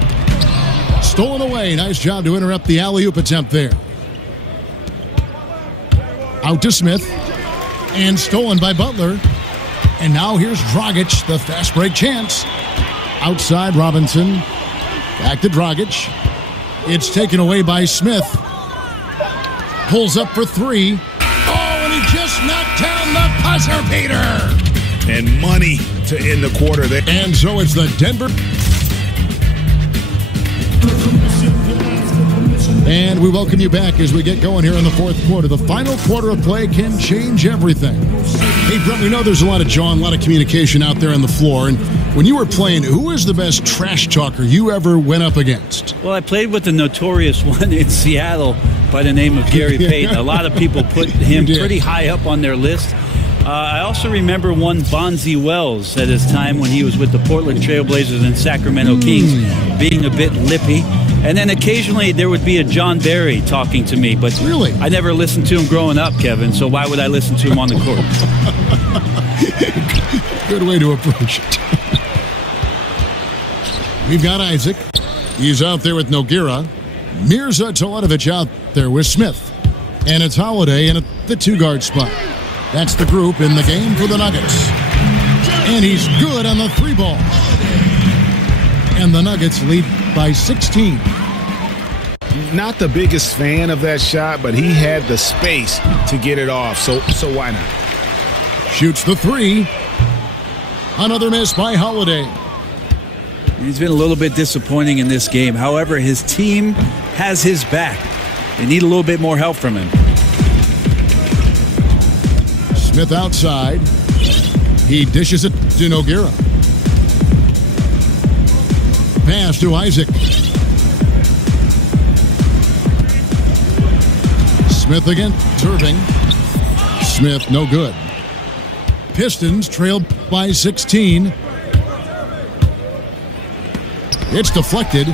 Stolen away. Nice job to interrupt the alley-oop attempt there. Out to Smith. And stolen by Butler. And now here's Dragic, the fast break chance. Outside Robinson. Back to Dragic. It's taken away by Smith. Pulls up for three. Oh, and he just knocked down the buzzer beater. And money to end the quarter there. And so it's the Denver. And we welcome you back as we get going here in the fourth quarter. The final quarter of play can change everything. Hey, Brett, we know there's a lot of John, a lot of communication out there on the floor. And when you were playing, who was the best trash talker you ever went up against? Well, I played with the notorious one in Seattle by the name of Gary Payton. A lot of people put him pretty high up on their list. I also remember one Bonzi Wells at his time when he was with the Portland Trailblazers and Sacramento Kings, being a bit lippy. And then occasionally there would be a John Barry talking to me. But really, I never listened to him growing up, Kevin, so why would I listen to him on the court? Good way to approach it. We've got Isaac. He's out there with Nogueira. Mirza Teletovic out there with Smith. And it's Holiday in the two-guard spot. That's the group in the game for the Nuggets. And he's good on the three ball. And the Nuggets lead by 16. Not the biggest fan of that shot, but he had the space to get it off, so why not? Shoots the three. Another miss by Holiday. He's been a little bit disappointing in this game. However, his team has his back. They need a little bit more help from him. Smith outside. He dishes it to Nogueira. Pass to Isaac. Smith again. Irving. Smith, no good. Pistons trailed by 16. It's deflected.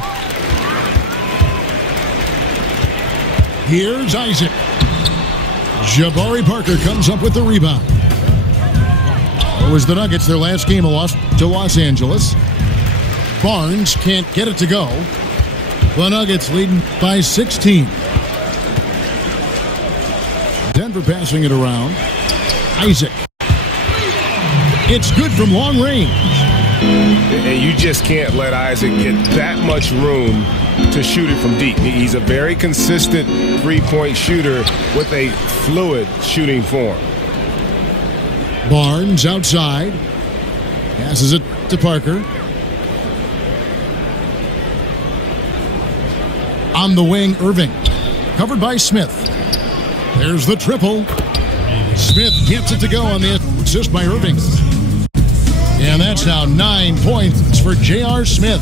Here's Isaac. Jabari Parker comes up with the rebound. It was the Nuggets, their last game, a loss to Los Angeles. Barnes can't get it to go. The Nuggets leading by 16. Denver passing it around. Isaac. It's good from long range. And you just can't let Isaac get that much room to shoot it from deep. He's a very consistent three-point shooter with a fluid shooting form. Barnes outside. Passes it to Parker. On the wing, Irving. Covered by Smith. There's the triple. Smith gets it to go on the assist by Irving. And that's now 9 points for J.R. Smith.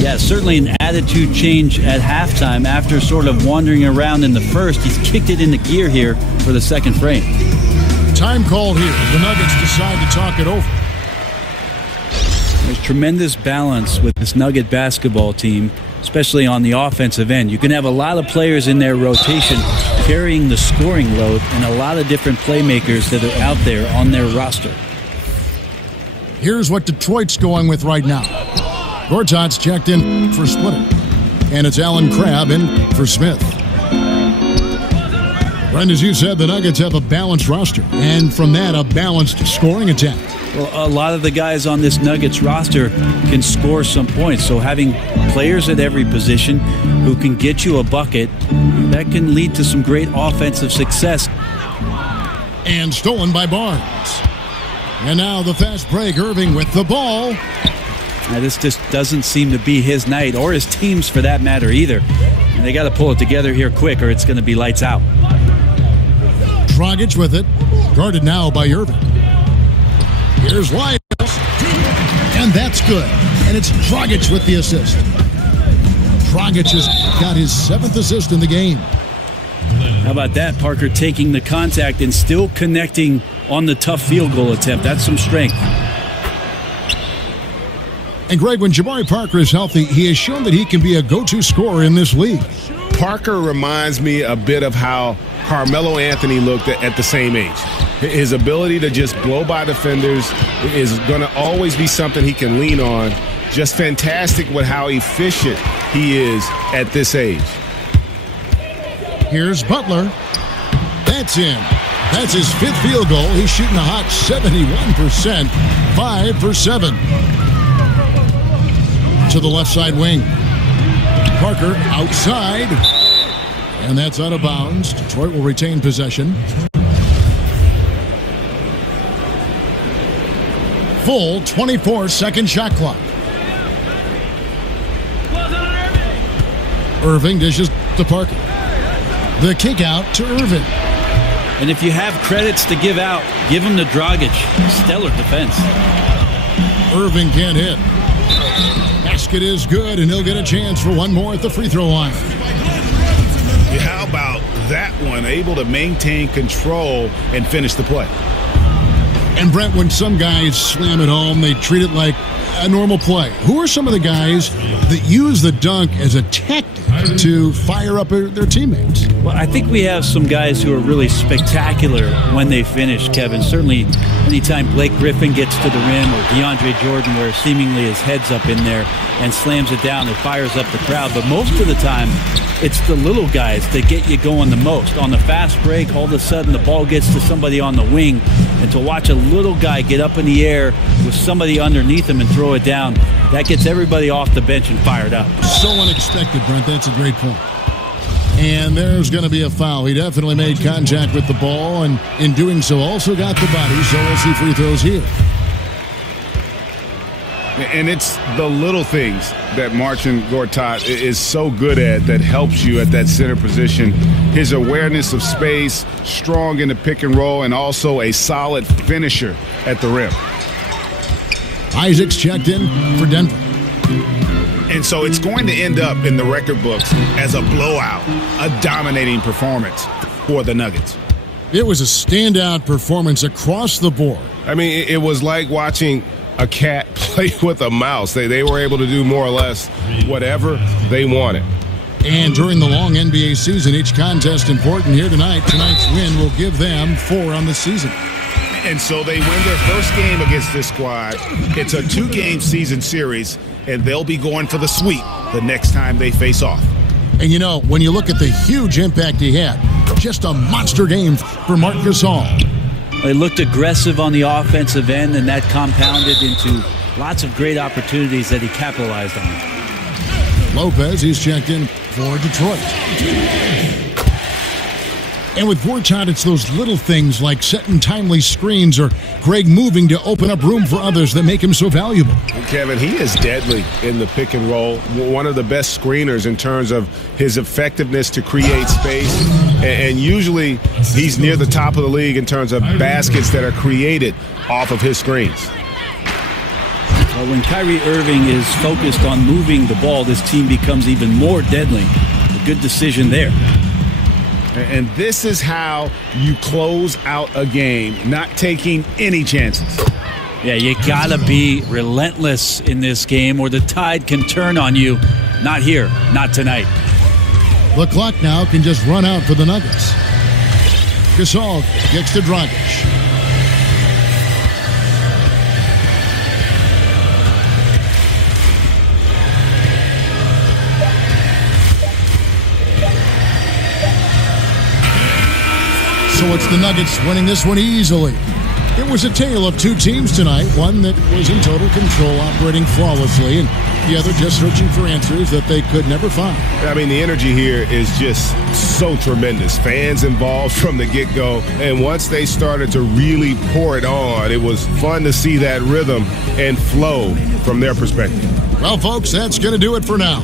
Yeah, certainly an attitude change at halftime after sort of wandering around in the first. He's kicked it into gear here for the second frame. Time called here. The Nuggets decide to talk it over. There's tremendous balance with this Nugget basketball team, especially on the offensive end. You can have a lot of players in their rotation carrying the scoring load and a lot of different playmakers that are out there on their roster. Here's what Detroit's going with right now. Gortat's checked in for Splitter. And it's Alan Crabb in for Smith. Brent, as you said, the Nuggets have a balanced roster. And from that, a balanced scoring attack. Well, a lot of the guys on this Nuggets roster can score some points. So having players at every position who can get you a bucket, that can lead to some great offensive success. And stolen by Barnes. And now the fast break, Irving with the ball. Now, this just doesn't seem to be his night, or his team's for that matter either. And they got to pull it together here quick, or it's going to be lights out. Dragic with it, guarded now by Irving. Here's Lyles, and that's good. And it's Dragic with the assist. Dragic has got his 7th assist in the game. How about that? Parker taking the contact and still connecting on the tough field goal attempt. That's some strength. And Greg, when Jabari Parker is healthy, he has shown that he can be a go-to scorer in this league. Parker reminds me a bit of how Carmelo Anthony looked at the same age. His ability to just blow by defenders is going to always be something he can lean on. Just fantastic with how efficient he is at this age. Here's Butler. That's in. That's his 5th field goal. He's shooting a hot 71%. 5 for 7. To the left side wing. Parker outside. And that's out of bounds. Detroit will retain possession. Full 24-second shot clock. Irving dishes to Parker. The kick out to Irving. And if you have credits to give out, give them to Dragic. Stellar defense. Irving can't hit. Basket is good, and he'll get a chance for one more at the free throw line. How about that one? Able to maintain control and finish the play. And Brent, when some guys slam it home, they treat it like a normal play. Who are some of the guys that use the dunk as a tactic to fire up their teammates? Well, I think we have some guys who are really spectacular when they finish, Kevin. Certainly anytime Blake Griffin gets to the rim, or DeAndre Jordan, where seemingly his head's up in there and slams it down, it fires up the crowd. But most of the time, it's the little guys that get you going the most. On the fast break, all of a sudden the ball gets to somebody on the wing, and to watch a little guy get up in the air with somebody underneath him and throw it down, that gets everybody off the bench and fired up. So unexpected, Brent. That's a great point. And there's going to be a foul. He definitely made contact with the ball, and in doing so also got the body, so we'll see free throws here. And it's the little things that Marcin Gortat is so good at that helps you at that center position. His awareness of space, strong in the pick and roll, and also a solid finisher at the rim. Isaac's checked in for Denver. And so it's going to end up in the record books as a blowout, a dominating performance for the Nuggets. It was a standout performance across the board. I mean, it was like watching a cat play with a mouse. They were able to do more or less whatever they wanted. And during the long NBA season, each contest important here tonight. Tonight's win will give them 4 on the season. And so they win their first game against this squad. It's a 2-game season series, and they'll be going for the sweep the next time they face off. And you know, when you look at the huge impact he had, just a monster game for Marc Gasol. They looked aggressive on the offensive end, and that compounded into Lots of great opportunities that he capitalized on. Lopez, he's checked in for Detroit. And with Gortat, it's those little things like setting timely screens or Greg moving to open up room for others that make him so valuable. Kevin, he is deadly in the pick and roll. One of the best screeners in terms of his effectiveness to create space. And usually he's near the top of the league in terms of baskets that are created off of his screens. Well, when Kyrie Irving is focused on moving the ball, this team becomes even more deadly. A good decision there. And this is how you close out a game, not taking any chances. Yeah, you gotta be relentless in this game or the tide can turn on you. Not here, not tonight. The clock now can just run out for the Nuggets. Gasol gets to Dragic. So it's the Nuggets winning this one easily. It was a tale of two teams tonight, one that was in total control, operating flawlessly, and the other just searching for answers that they could never find. I mean, the energy here is just so tremendous. Fans involved from the get-go, and once they started to really pour it on, it was fun to see that rhythm and flow from their perspective. Well, folks, that's going to do it for now.